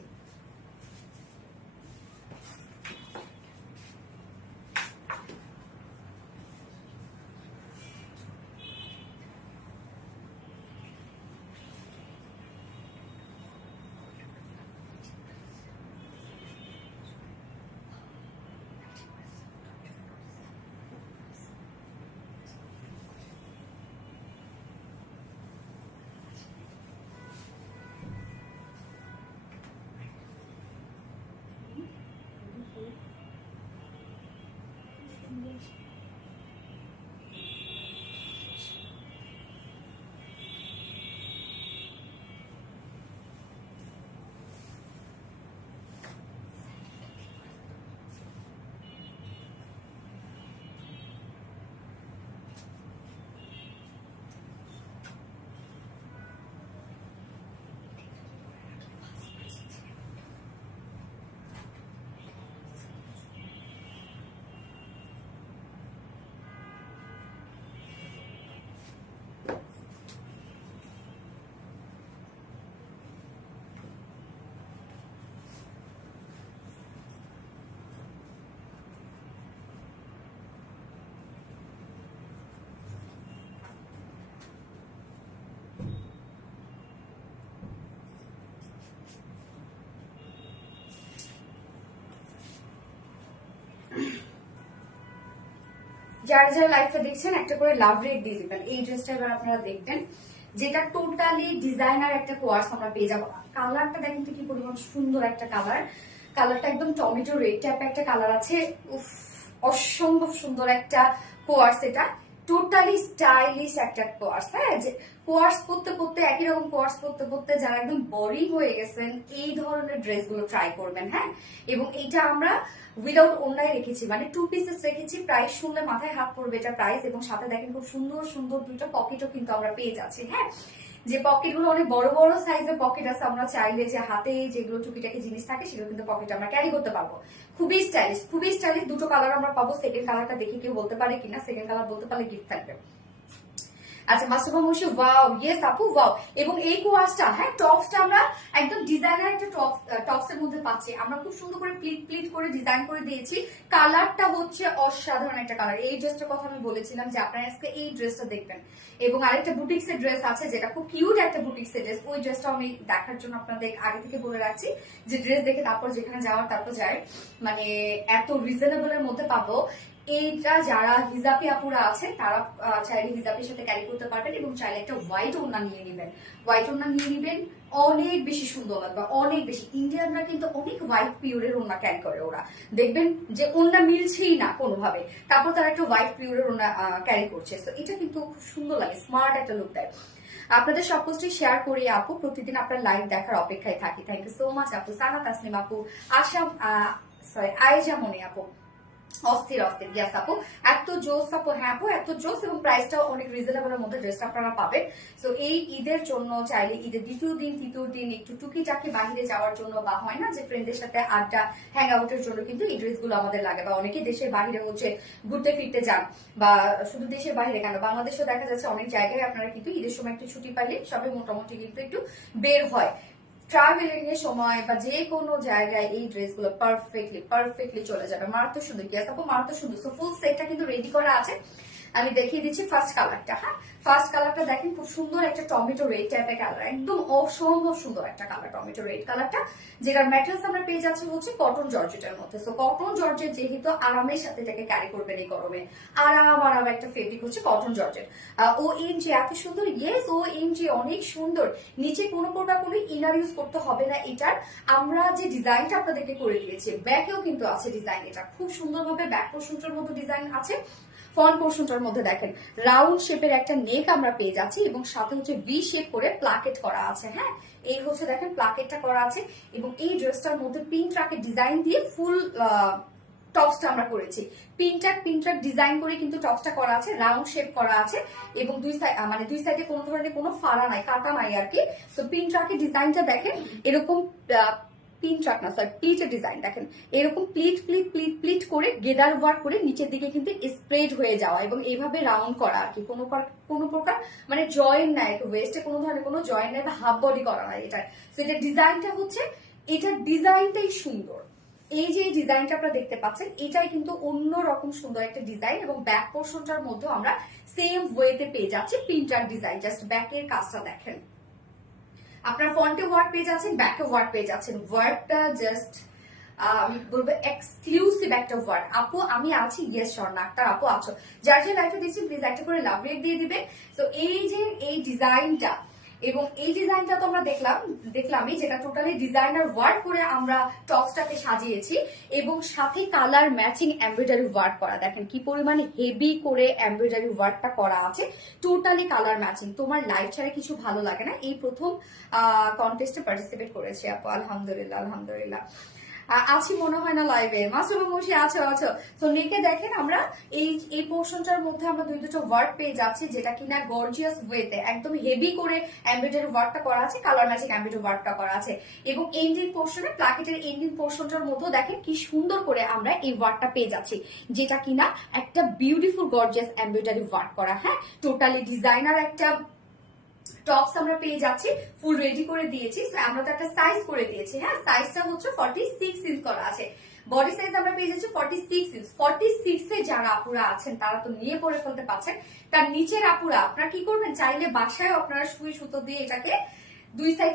যারা যারা লাইভটা দেখছেন একটা করে লাভ রেট দিয়ে দিবেন। এই ড্রেসটা এবার আপনারা দেখবেন, যেটা টোটালি ডিজাইনার একটা কোয়ার্স আমরা পেয়ে যাবো। কালারটা দেখেন তো কি পরিমাণ সুন্দর একটা কালার। কালারটা একদম টমেটো রেড টাইপ একটা কালার আছে। উফ, অসম্ভব সুন্দর একটা কোয়ার্স। এটা টোটালি স্টাইলিশ একটা কোয়ার্স। হ্যাঁ, যে কোয়ার্স পরতে পরতে, একই রকম কোয়ার্স পরতে পরতে যারা একদম বোরিং হয়ে গেছেন, এই ধরনের ড্রেসগুলো ট্রাই করবেন। হ্যাঁ, এবং এইটা আমরা উইদাউট ওড়নায় রেখেছি, মানে 2 পিসেস রেখেছি। প্রাইস শুনলে মাথায় হাত পড়বে এটা প্রাইস। এবং সাথে দেখেন খুব সুন্দর সুন্দর দুইটা পকেটও কিন্তু আমরা পেয়ে যাচ্ছি। হ্যাঁ, যে পকেট গুলো অনেক বড় বড় সাইজের পকেট আছে, আমরা চাইলে যে হাতে যেগুলো টুকিটাকি জিনিস থাকে সেগুলো কিন্তু পকেট আমরা ক্যারি করতে পারবো। খুবই স্টাইলিশ, খুবই স্টাইলিশ। দুটো কালার আমরা পাবো। সেকেন্ড কালারটা দেখে কেউ বলতে পারে কিনা, সেকেন্ড কালার বলতে পারলে গিফট থাকবে। আচ্ছা মাসুমা মুশি, ওয়াও, ইয়েস আপু, ওয়াও। এবং এই কোয়ার্সটা, হ্যাঁ, টপসটা আমরা একদম ডিজাইনার একটা টপস এর মধ্যে পাচ্ছি। আমরা খুব সুন্দর করে প্লিট প্লিট করে ডিজাইন করে দিয়েছি। কালারটা হচ্ছে অসাধারণ একটা কালার। এই ড্রেসটার কথা আমি বলেছিলাম যে আপনারা আজকে এই ড্রেসটা দেখবেন। এবং আরেকটা বুটিক্স এর ড্রেস আছে যেটা খুব কিউট একটা বুটিক্স এর ড্রেস। ওই ড্রেসটা আমি দেখার জন্য আপনাদের আগে থেকে বলে রাখছি যে ড্রেস দেখে তারপর যেখানে যাওয়ার তারপর যায়, মানে এত রিজনেবল এর মধ্যে পাবো। এইটা যারা হিজাবি আপুরা আছেন তারা চাইলে হিজাবের সাথে ক্যারি করতে পারবেন। এবং চাইলে একটা হোয়াইট ওড়না নিয়ে নেবেন। হোয়াইট ওড়না নিয়ে নেবেন, অনেক বেশি সুন্দর লাগবে, অনেক বেশি। ইন্ডিয়ানরা কিন্তু অনেক হোয়াইট পিওরের ওড়না ক্যারি করে। ওরা দেখবেন যে ওড়না মিলছেই না কোনোভাবে, তারপর তারা একটা হোয়াইট পিওরের ওড়না ক্যারি করছে। তো এটা কিন্তু খুব সুন্দর লাগে, স্মার্ট একটা লুক দেয়। আপনাদের সব কিছুই শেয়ার করি আপু, প্রতিদিন আপনার লাইভ দেখার অপেক্ষায় থাকি। থ্যাংক ইউ সো মাচ আপু। সানা তাসনিম আপু, আশা, সরি, আয়েজা মনি আপু, অস্থির অস্থির, ইয়াস আপু, এত জোস আপু। হ্যাঁ আপু, এত জোস। এবং প্রাইসটাও অনেক রিজনেবল এর মধ্যে ড্রেসটা আপনারা পাবেন। তো এই ঈদের জন্য চাইলে ঈদের দ্বিতীয় দিন তৃতীয় দিন একটু টুকিটাকি বাহিরে যাওয়ার জন্য, বা হয় না যে ফ্রেন্ডদের সাথে আড্ডা হ্যাং আউটের জন্য কিন্তু এই ড্রেসগুলো আমাদের লাগে। বা অনেকে দেশের বাহিরে হচ্ছে ঘুরতে ফিরতে যান, বা শুধু দেশের বাহিরে কেন, বাংলাদেশেও দেখা যাচ্ছে অনেক জায়গায় আপনারা কিন্তু ঈদের সময় একটু ছুটি পাইলে সবাই মোটামুটি কিন্তু একটু বের হয়। ট্রাভেলিং এর সময় বা যে কোনো জায়গায় এই ড্রেসগুলো পারফেক্টলি চলে যাবে। মারাত্মক সুন্দর, কি আপু, মারাত্মক সুন্দর। সো ফুল সেটটা কিন্তু রেডি করা আছে। আমি দেখিয়ে দিচ্ছি ফার্স্ট কালারটা। হ্যাঁ, ফার্স্ট কালারটা দেখেন, খুব সুন্দর একটা টমেটো রেড টাইপের কালার, একদম অসম্ভব সুন্দর একটা কালার টমেটো রেড কালারটা। যেটার ম্যাটেরিয়ালস আমরা পেয়ে যাচ্ছি হচ্ছে কটন জর্জেটের মধ্যে। সো কটন জর্জেট যেহেতু আরামের সাথে এটাকে ক্যারি করবেন এই গরমে, আরাম একটা ফেব্রিক হচ্ছে কটন জর্জেট। ও এমজি এত সুন্দর, ইয়েস ও এমজি অনেক সুন্দর। নিচে কোনো প্রকার কোনো ইনার ইউজ করতে হবে না এটার। আমরা যে ডিজাইনটা আপনাদেরকে করে দিয়েছি, ব্যাকেও কিন্তু আছে ডিজাইন। এটা খুব সুন্দরভাবে ব্যাক পোর্শনটার মতো ডিজাইন আছে। ফ্রন্ট পোর্শনটার মধ্যে দেখেন রাউন্ড শেপের একটা নেক আমরা পেয়ে যাচ্ছি, এবং সাথে হচ্ছে ভি শেপ করে প্লাকেট করা আছে। হ্যাঁ, এই হচ্ছে দেখেন প্লাকেটটা করা আছে। এবং এই ড্রেসটার মধ্যে পিন ট্রাকের ডিজাইন দিয়ে ফুল টপসটা আমরা করেছি। পিনট্রাক ডিজাইন করে কিন্তু টপসটা করা আছে, রাউন্ড শেপ করা আছে। এবং দুই সাইডে কোনো ধরনের কোনো ফাড়া নাই, কাটা নাই আর কি। তো পিনট্রাকের ডিজাইনটা দেখেন, এরকম পিন ট্রাক না সরি প্লিটের ডিজাইন দেখেন, এরকম প্লিট প্লিট প্লিট প্লিট করে গেদার ওয়ার্ক করে নিচের দিকে কিন্তু স্প্রেড হয়ে যাওয়া এবং এইভাবে রাউন্ড করা আর কি, কোনো প্রকার মানে জয়েন্ট নাই, ওয়েস্টে কোনো ধরনের কোনো জয়েন্ট নাই বা হাফ বডি করা নাই এটা। তো এটা ডিজাইনটা হচ্ছে, এটার ডিজাইনটাই সুন্দর। এই যে ডিজাইনটা আপনারা দেখতে পাচ্ছেন এটাই কিন্তু অন্যরকম সুন্দর একটা ডিজাইন এবং ব্যাক পোর্শনটার মধ্যে আমরা সেম ওয়েতে পেয়ে যাচ্ছি প্রিন্টার ডিজাইন। জাস্ট ব্যাকের কাজটা দেখেন, আপনার ফ্রন্টে ওয়ার্ক পেয়ে যাচ্ছেন, ব্যাকে ওয়ার্ক পেয়ে যাচ্ছেন। ওয়ার্কটা জাস্ট আমি বলবো এক্সক্লুসিভ একটা ওয়ার্ড। আপু আমি আছি, ইয়েস স্বর্ণা আক্তার আপু আছো, যার যে লাইফটা দিচ্ছি প্লিজ একটা করে লাভ রেট দিয়ে দিবে। তো এই যে এই ডিজাইনটা এবং এই ডিজাইনটা তো আমরা দেখলামই, যেটা টোটালি ডিজাইনার ওয়ার্ক করে আমরা টপসটাকে সাজিয়েছি এবং সাথে কালার ম্যাচিং এমব্রয়ডারি ওয়ার্ক করা। দেখেন কি পরিমাণে হেভি করে এমব্রয়ডারি ওয়ার্কটা করা আছে, টোটালি কালার ম্যাচিং। তোমার লাইফ ছাড়া কিছু ভালো লাগে না। এই প্রথম কন্টেস্টে পার্টিসিপেট করেছি আপু, আলহামদুলিল্লাহ আলহামদুলিল্লাহ। আছি মনে হয় না লাইভে, মাসুম মুশি আছো আছো। তো নেকে দেখেন আমরা এই পোর্শনটার মধ্যে আমরা দুটো ওয়ার্ক পেয়ে যাচ্ছি, যেটা কিনা গর্জিয়াস ওয়েতে একদম হেভি করে এমব্রয়ডারি ওয়ার্কটা করা আছে, কালার ম্যাচিং এমব্রয়ডারি ওয়ার্কটা করা আছে এবং এন্ডিং পোর্শনে প্লাকেটের এন্ডিং পোর্শনটার মধ্যে দেখেন কি সুন্দর করে আমরা এই ওয়ার্কটা পেয়ে যাচ্ছি, যেটা কিনা একটা বিউটিফুল গর্জিয়াস এমব্রয়ডারি ওয়ার্ক করা। হ্যাঁ, টোটালি ডিজাইনার একটা টপস আমরা পেয়ে যাচ্ছি, ফুল রেডি করে দিয়েছি। আমরা তো একটা সাইজ করে দিয়েছি। হ্যাঁ, সাইজটা হচ্ছে 46 ইঞ্চ করা আছে। বডি সাইজ আমরা পেয়ে যাচ্ছি 46 ইঞ্চ। 46 এ যারা আপুরা আছেন তারা তো নিয়ে পরে ফেলতে পারছেন। তার নিচের আপুরা আপনারা কি করবেন, চাইলে বাসায় আপনারা সুই সুতো দিয়ে এটাকে দুই সাইড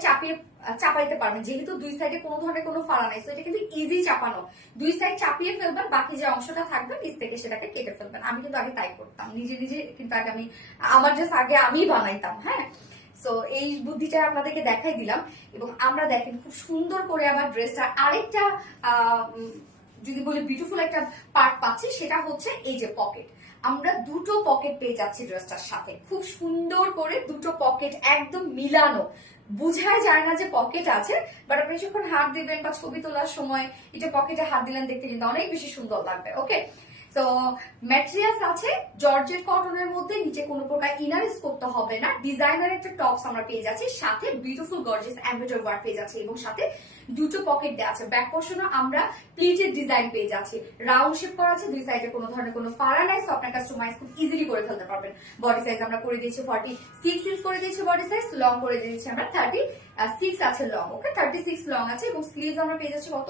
চাপাইতে পারবেন, যেহেতু দুই সাইডে কোনো ধরনের কোনো ফাড়া নাই, এটা কিন্তু ইজি চাপানো। দুই সাইড চাপিয়ে ফেলবেন, বাকি যে অংশটা থাকবে নিচ থেকে সেটাকে কেটে ফেলবেন। আমি কিন্তু আগে তাই করতাম, নিজে নিজে কিন্তু আগে আমার জাস্ট আগে আমি বানাইতাম। হ্যাঁ, তো এই বুদ্ধিটা আপনাদেরকে দেখাই দিলাম এবং আমরা দেখেন খুব সুন্দর করে আমার ড্রেসটা আরেকটা যদি বলি বিউটিফুল একটা পার্ট পাচ্ছি, সেটা হচ্ছে এই যে পকেট। আমরা দুটো পকেট পেয়ে যাচ্ছি ড্রেসটার সাথে, খুব সুন্দর করে দুটো পকেট একদম মিলানো, বুঝাই যায় না যে পকেট আছে, বাট আপনি যখন হাত দিবেন বা ছবি তোলার সময় এটা পকেটে হাত দিলেন দেখতে কিন্তু অনেক বেশি সুন্দর লাগবে। ওকে, তো ম্যাটেরিয়ালস আছে জর্জেট কটনের মধ্যে, নিচে কোনো প্রকার ইনারিস করতে হবে না। ডিজাইনার একটা টপস আমরা পেয়ে যাচ্ছি, সাথে বিউটিফুল গর্জিয়াস এমব্রয়ডারি ওয়ার্ক পেয়ে যাচ্ছি এবং সাথে দুটো পকেট দেওয়া আছে। ব্যাক পোর্শনে আমরা প্লিটেড ডিজাইন পেয়ে যাচ্ছি, রাউন্ড শেপ করা আছে, দুই সাইডে কোনো ধরনের কোনো ফাড়া নাই, সো আপনার কাস্টমাইজ খুব ইজিলি করে ফেলতে পারবেন। বডি সাইজ আমরা করে দিয়েছি 46 ইঞ্চ করে দিয়েছি বডি সাইজ, লং করে দিয়েছি আমরা 36 আছে লং। ওকে, 36 লং আছে এবং স্লিভস আমরা পেয়ে যাচ্ছি কত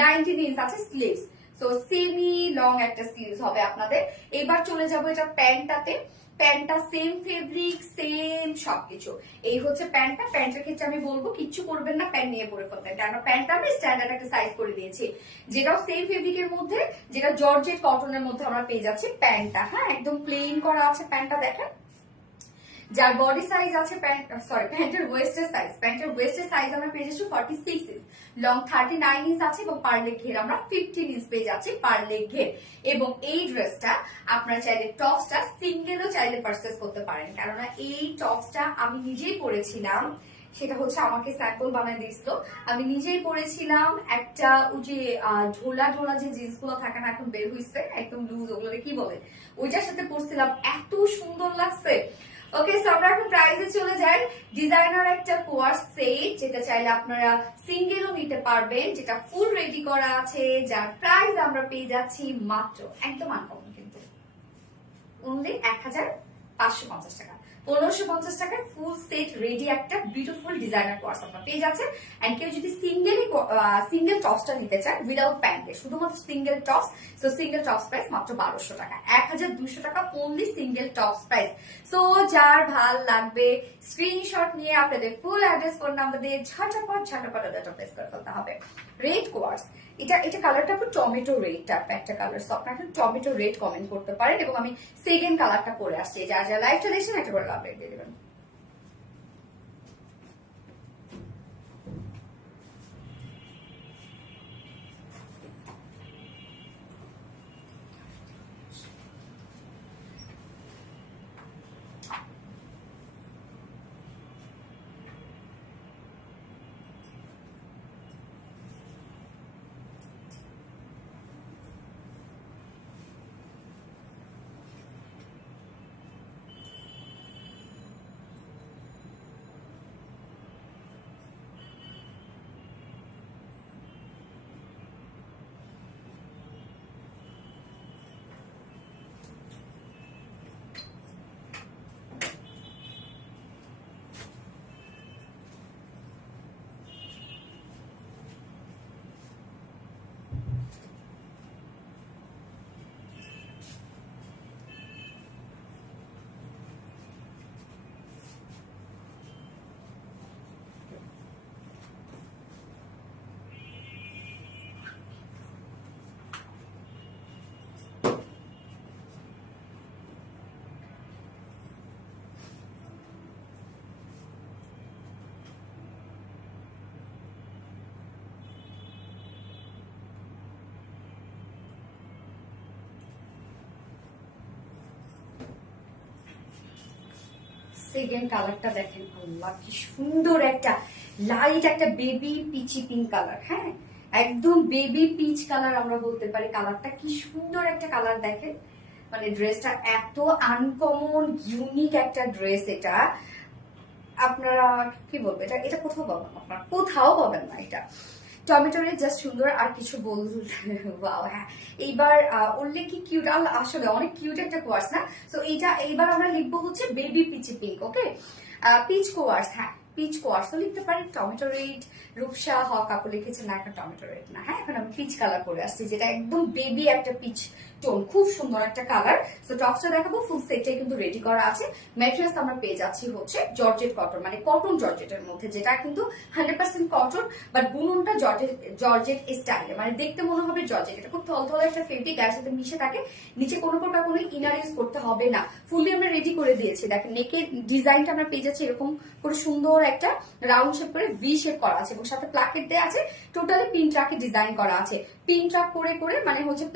19 ইঞ্চ আছে স্লিভস। তো সেমি লং একটা স্লিভস হবে আপনাদের। এবার চলে যাবো এটা প্যান্টটাতে। প্যান্টটা সেম ফেব্রিক, সেম সবকিছু। এই হচ্ছে প্যান্টটা। প্যান্টের ক্ষেত্রে আমি বলবো কিচ্ছু করবেন না, প্যান্ট নিয়ে পরে ফেলবেন, কারণ প্যান্টটা আমি স্ট্যান্ডার্ড একটা সাইজ করে দিয়েছি, যেটাও সেম ফেব্রিকের মধ্যে, যেটা জর্জেট কটনের মধ্যে আমরা পেয়ে যাচ্ছি প্যান্টটা। হ্যাঁ, একদম প্লেন করা আছে প্যান্টটা দেখেন। যার বডি সাইজ আছে প্যান্টের ওয়েস্টের সাইজ আমরা পেয়ে যাচ্ছি 46 ইঞ্চ, লং 39 ইঞ্চ আছে এবং পার লেগ ঘের আমরা 15 ইঞ্চ পেয়ে যাচ্ছি পার লেগ ঘের। এবং এই ড্রেসটা আপনারা চাইলে টপসটা সিঙ্গেলও চাইলে পারচেজ করতে পারেন, কেননা এই টপসটা আমি নিজেই পরেছিলাম, সেটা হচ্ছে আমাকে স্যাম্পল বানায় দিয়েছিল, আমি নিজেই পরেছিলাম। একটা ওই যে ঢোলা ঢোলা যে জিন্স গুলো থাকে না এখন বের হয়েছে একদম লুজ, ওগুলো কি বলে, ওইটার সাথে পরছিলাম, এত সুন্দর লাগছে। ওকে, সো আমরা এখন প্রাইসে চলে যাই। ডিজাইনার একটা কোয়ার্স সেট, যেটা চাইলে আপনারা সিঙ্গেলও নিতে পারবেন, যেটা ফুল রেডি করা আছে, যার প্রাইস আমরা পেয়ে যাচ্ছি মাত্র একদম আনকমন কিন্তু অনলি 1550 টাকা। 1550 টাকায় ফুল সেট রেডি একটা বিউটিফুল ডিজাইনার কোয়ার্স আপনারা পেয়ে যাচ্ছেন। এন্ড কেউ যদি সিঙ্গেল টপসটা নিতে চান উইদাউট প্যান্টে, শুধুমাত্র single tops, so single tops price মাত্র 1200 টাকা, 1200 টাকা only single tops price. So যার ভাল লাগবে স্ক্রিনশট নিয়ে আপনাদের ফুল অ্যাড্রেস ফোন নাম্বার দিয়ে ঝাটাপট অর্ডারটা প্লেস করে ফেলতে হবে। রেড কোয়ার্স, এটা কালারটা পুরো টমেটো রেড টাইপ একটা কালার, সো আপনারা টমেটো রেড কমেন্ট করতে পারেন এবং আমি সেকেন্ড কালারটা পরে আসছি। যারা যারা লাইভটা দেখছেন একটা করে লাভ রেট দিয়ে দেবেন। সেকেন্ড কালারটা দেখেন, আল্লাহ কি সুন্দর একটা লাইট একটা বেবি পিচি পিঙ্ক কালার। হ্যাঁ, একদম বেবি পিচ কালার আমরা বলতে পারি। কালারটা কি সুন্দর একটা কালার দেখেন, মানে ড্রেসটা এত আনকমন ইউনিক একটা ড্রেস। এটা আপনারা কি বলবো, এটা এটা কোথাও পাবেন না, আপনারা কোথাও পাবেন না। এটা টমেটো রেড জাস্ট সুন্দর, আর কিছু বলতে ওয়াও। হ্যাঁ, এইবার উল্লেখ কি কিউট, আসলে অনেক কিউট একটা কোয়ার্স না। তো এইবার আমরা লিখবো হচ্ছে বেবি পিচি পিঙ্ক। ওকে, পিচ কোয়ার্স। হ্যাঁ, পিচ কোয়ার্সও লিখতে পারি। টমেটো রেড, রূপসা হক আপু লিখেছে না, এখন টমেটো রেড না। হ্যাঁ, এখন আমি পিচ কালার করে আসছি, যেটা একদম বেবি একটা পিচ টোন, খুব সুন্দর একটা কালার। তো টপসটা দেখাবো, ফুল সেটটাই কিন্তু রেডি করা আছে। ম্যাটেরিয়ালস আমরা পেয়ে যাচ্ছি হচ্ছে জর্জেট কটন, মানে কটন জর্জেটের মধ্যে, যেটা কিন্তু 100% কটন, বাট বুননটা জর্জেট স্টাইলে, মানে দেখতে মনে হবে জর্জেট। এটা খুব থলথলা একটা ফেব্রিক, গায়ের সাথে মিশে থাকে। নিচে কোনো প্রকার কোনো ইনার ইউজ করতে হবে না, ফুললি আমরা রেডি করে দিয়েছি। দেখেন নেকের ডিজাইনটা আমরা পেয়ে যাচ্ছি এরকম করে সুন্দর একটা রাউন্ড শেপ করে ভি শেপ করা আছে, এবং সাথে প্লাকেট দেওয়া আছে। টোটালি পিন ট্রাকে ডিজাইন করা আছে, পিন ট্রাক করে করে, মানে হচ্ছে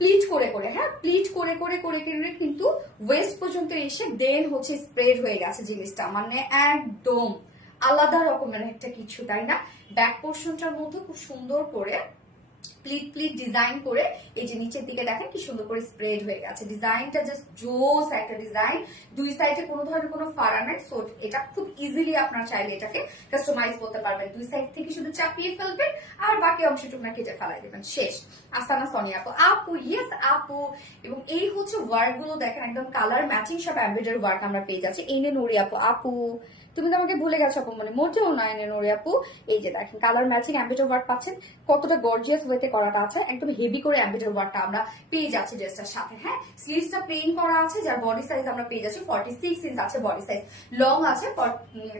প্লিট করে করে, হ্যাঁ প্লিট করে করে করে করে কিন্তু ওয়েস্ট পর্যন্ত এসে দেন হচ্ছে স্প্রেড হয়ে গেছে জিনিসটা, মানে একদম আলাদা রকমের একটা কিছু, তাই না? ব্যাক পোর্শনটার মধ্যে খুব সুন্দর করে প্লিট প্লিট ডিজাইন করে, এই যে নিচের দিকে দেখেন কি সুন্দর করে স্প্রেড হয়ে গেছে। ডিজাইনটা জাস্ট জোস একটা ডিজাইন, দুই সাইডে কোনো ধরনের কোনো ফাড়া নাই। সো এটা খুব ইজিলি আপনারা চাইলে এটাকে কাস্টমাইজ করতে পারবেন। দুই সাইড থেকে শুধু চাপিয়ে ফেলবেন আর বাকি অংশটুকু না কেটে ফেলাই দেবেন, শেষ। আস্তানা সোনিয়া আপু, আপু ইয়েস আপু। এবং এই হচ্ছে ওয়ার্ক গুলো দেখেন, একদম কালার ম্যাচিং সব এমব্রয়ডারি ওয়ার্ক আমরা পেয়ে যাচ্ছি। এই নে নোরি আপু, আপু তুমি তো আমাকে ভুলে গেছো আপু, মানে মোটেও নাই নোরি আপু। এই যে দেখেন কালার ম্যাচিং এমব্রয়ডারি ওয়ার্ক পাচ্ছেন, কতটা গর্জিয়াস ওয়েতে করাটা আছে, একদম হেভি করে এমব্রয়ডারি ওয়ার্কটা আমরা পেয়ে যাচ্ছি ড্রেসটার সাথে। হ্যাঁ, স্লিভসটা প্লেন করা আছে, যার বডি সাইজ আমরা পেয়ে যাচ্ছি 46 ইঞ্চ আছে বডি সাইজ, লং আছে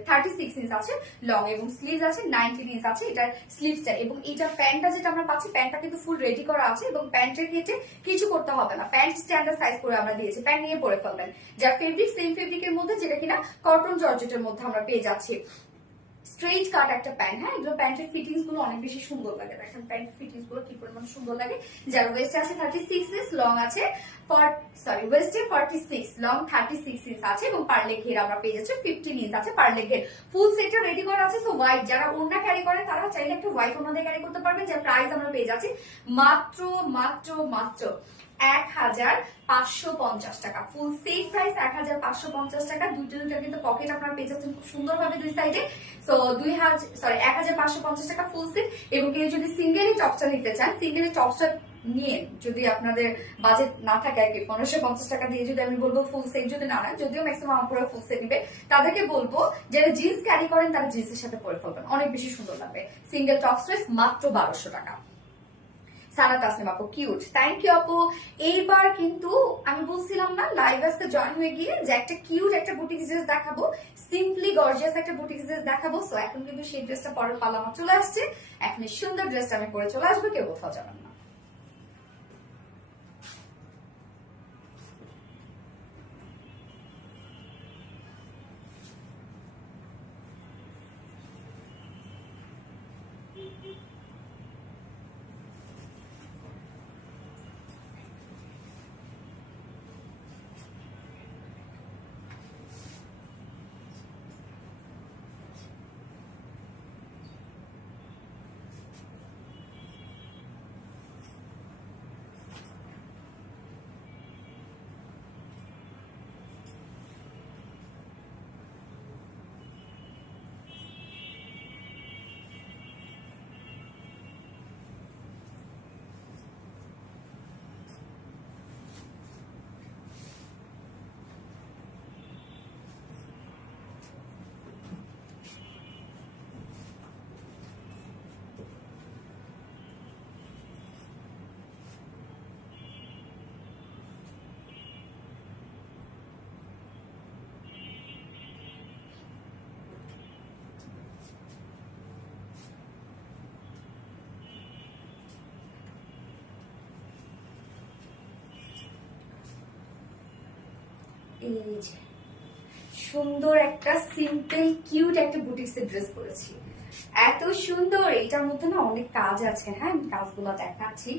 36 ইঞ্চ আছে লং, এবং স্লিভস আছে 19 ইঞ্চ আছে এটার স্লিভসটা। এবং এইটা প্যান্টটা যেটা আমরা পাচ্ছি, প্যান্টটা কিন্তু ফুল রেডি করা আছে, এবং প্যান্টের ক্ষেত্রে কিছু করতে হবে না, প্যান্ট স্ট্যান্ডার্ড সাইজ করে আমরা দিয়েছি, প্যান্ট নিয়ে পরে ফেলবেন। যার ফেব্রিক সেম ফেব্রিকের মধ্যে, যেটা কিনা কটন জর্জেটের মধ্যে আমরা পেয়ে যাচ্ছি। স্ট্রেইট কাট একটা প্যান্ট। হ্যাঁ, এগুলো প্যান্টের ফিটিংস গুলো অনেক বেশি সুন্দর লাগে, দেখেন প্যান্ট ফিটিংস গুলো কি পরিমাণ সুন্দর লাগে। যার ওয়েস্টে আছে 36 ইঞ্চ, লং আছে ওয়েস্টে 46, লং 36 ইঞ্চ আছে, এবং পার্লে ঘের আমরা পেয়ে যাচ্ছি 15 ইঞ্চ আছে পার্লে ঘের। ফুল সেটটা রেডি করা আছে। সো হোয়াইট যারা ওড়না ক্যারি করে তারা চাইলে একটা হোয়াইট ওড়না দিয়ে ক্যারি করতে পারবেন। যার প্রাইস আমরা পেয়ে যাচ্ছি মাত্র মাত্র মাত্র 1550 টাকা। ফুল সেট প্রাইস 1550 টাকা। দুইটা কিন্তু পকেট আপনারা পেয়ে যাচ্ছেন খুব সুন্দরভাবে দুই সাইডে। সো 1550 টাকা ফুল সেট। এবং কেউ যদি সিঙ্গেলি টপসটা নিতে চান, সিঙ্গেলি টপসটা নিয়ে যদি আপনাদের বাজেট না থাকে, আর কি 1550 টাকা দিয়ে যদি আমি বলবো ফুল সেট যদি না নেন, যদিও ম্যাক্সিমাম আপনারা ফুল সেট নিবে, তাদেরকে বলবো যারা জিন্স ক্যারি করেন তারা জিন্সের সাথে পরে ফেলবেন, অনেক বেশি সুন্দর লাগবে। সিঙ্গেল টপস প্রাইস মাত্র 1200 টাকা। সানা তাসনিম আপু কিউট, থ্যাংক ইউ আপু। এইবার কিন্তু আমি বলছিলাম না লাইভ আসতে জয়েন হয়ে গিয়ে যে একটা কিউট একটা বুটিক ড্রেস দেখাবো, সিম্পলি গর্জিয়াস একটা বুটিক ড্রেস দেখাবো। সো এখন কিন্তু সেই ড্রেসটা পরের পালা আমার চলে আসছে। এখন এই সুন্দর ড্রেসটা আমি পরে চলে আসবো, কেউ কোথাও যাবেন না। এই যে সুন্দর একটা সিম্পল কিউট একটা বুটিক্সের ড্রেস পরেছি, এত সুন্দর, এটার মধ্যে না অনেক কাজ আছে। হ্যাঁ, আমি কাজগুলো দেখাচ্ছি।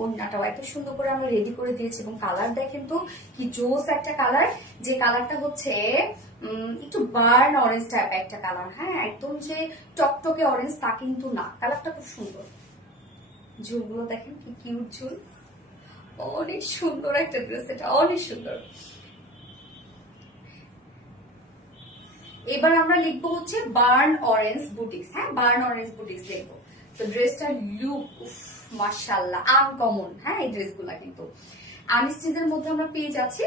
ওড়নাটাও এত সুন্দর করে আমরা রেডি করে দিয়েছি এবং কালার দেখেন তো কি জোস একটা কালার, যে কালারটা হচ্ছে একটু বার্ন অরেঞ্জ টাইপ একটা কালার। হ্যাঁ, একদম যে টকটকে অরেঞ্জ তা কিন্তু না, কালারটা খুব সুন্দর। ঝুলগুলো দেখেন কি কিউট ঝুল, অনেক সুন্দর একটা ড্রেস, এটা অনেক সুন্দর। এবার আমরা লিখবো হচ্ছে বার্ন অরেঞ্জ বুটিক্স। হ্যাঁ, বার্ন অরেঞ্জ বুটিক্স লিখবো। তো ড্রেসটার লুক মাশাআল্লাহ আনকমন। হ্যাঁ, এই ড্রেসগুলা কিন্তু আনস্টিচের মধ্যে আমরা পেয়ে যাচ্ছি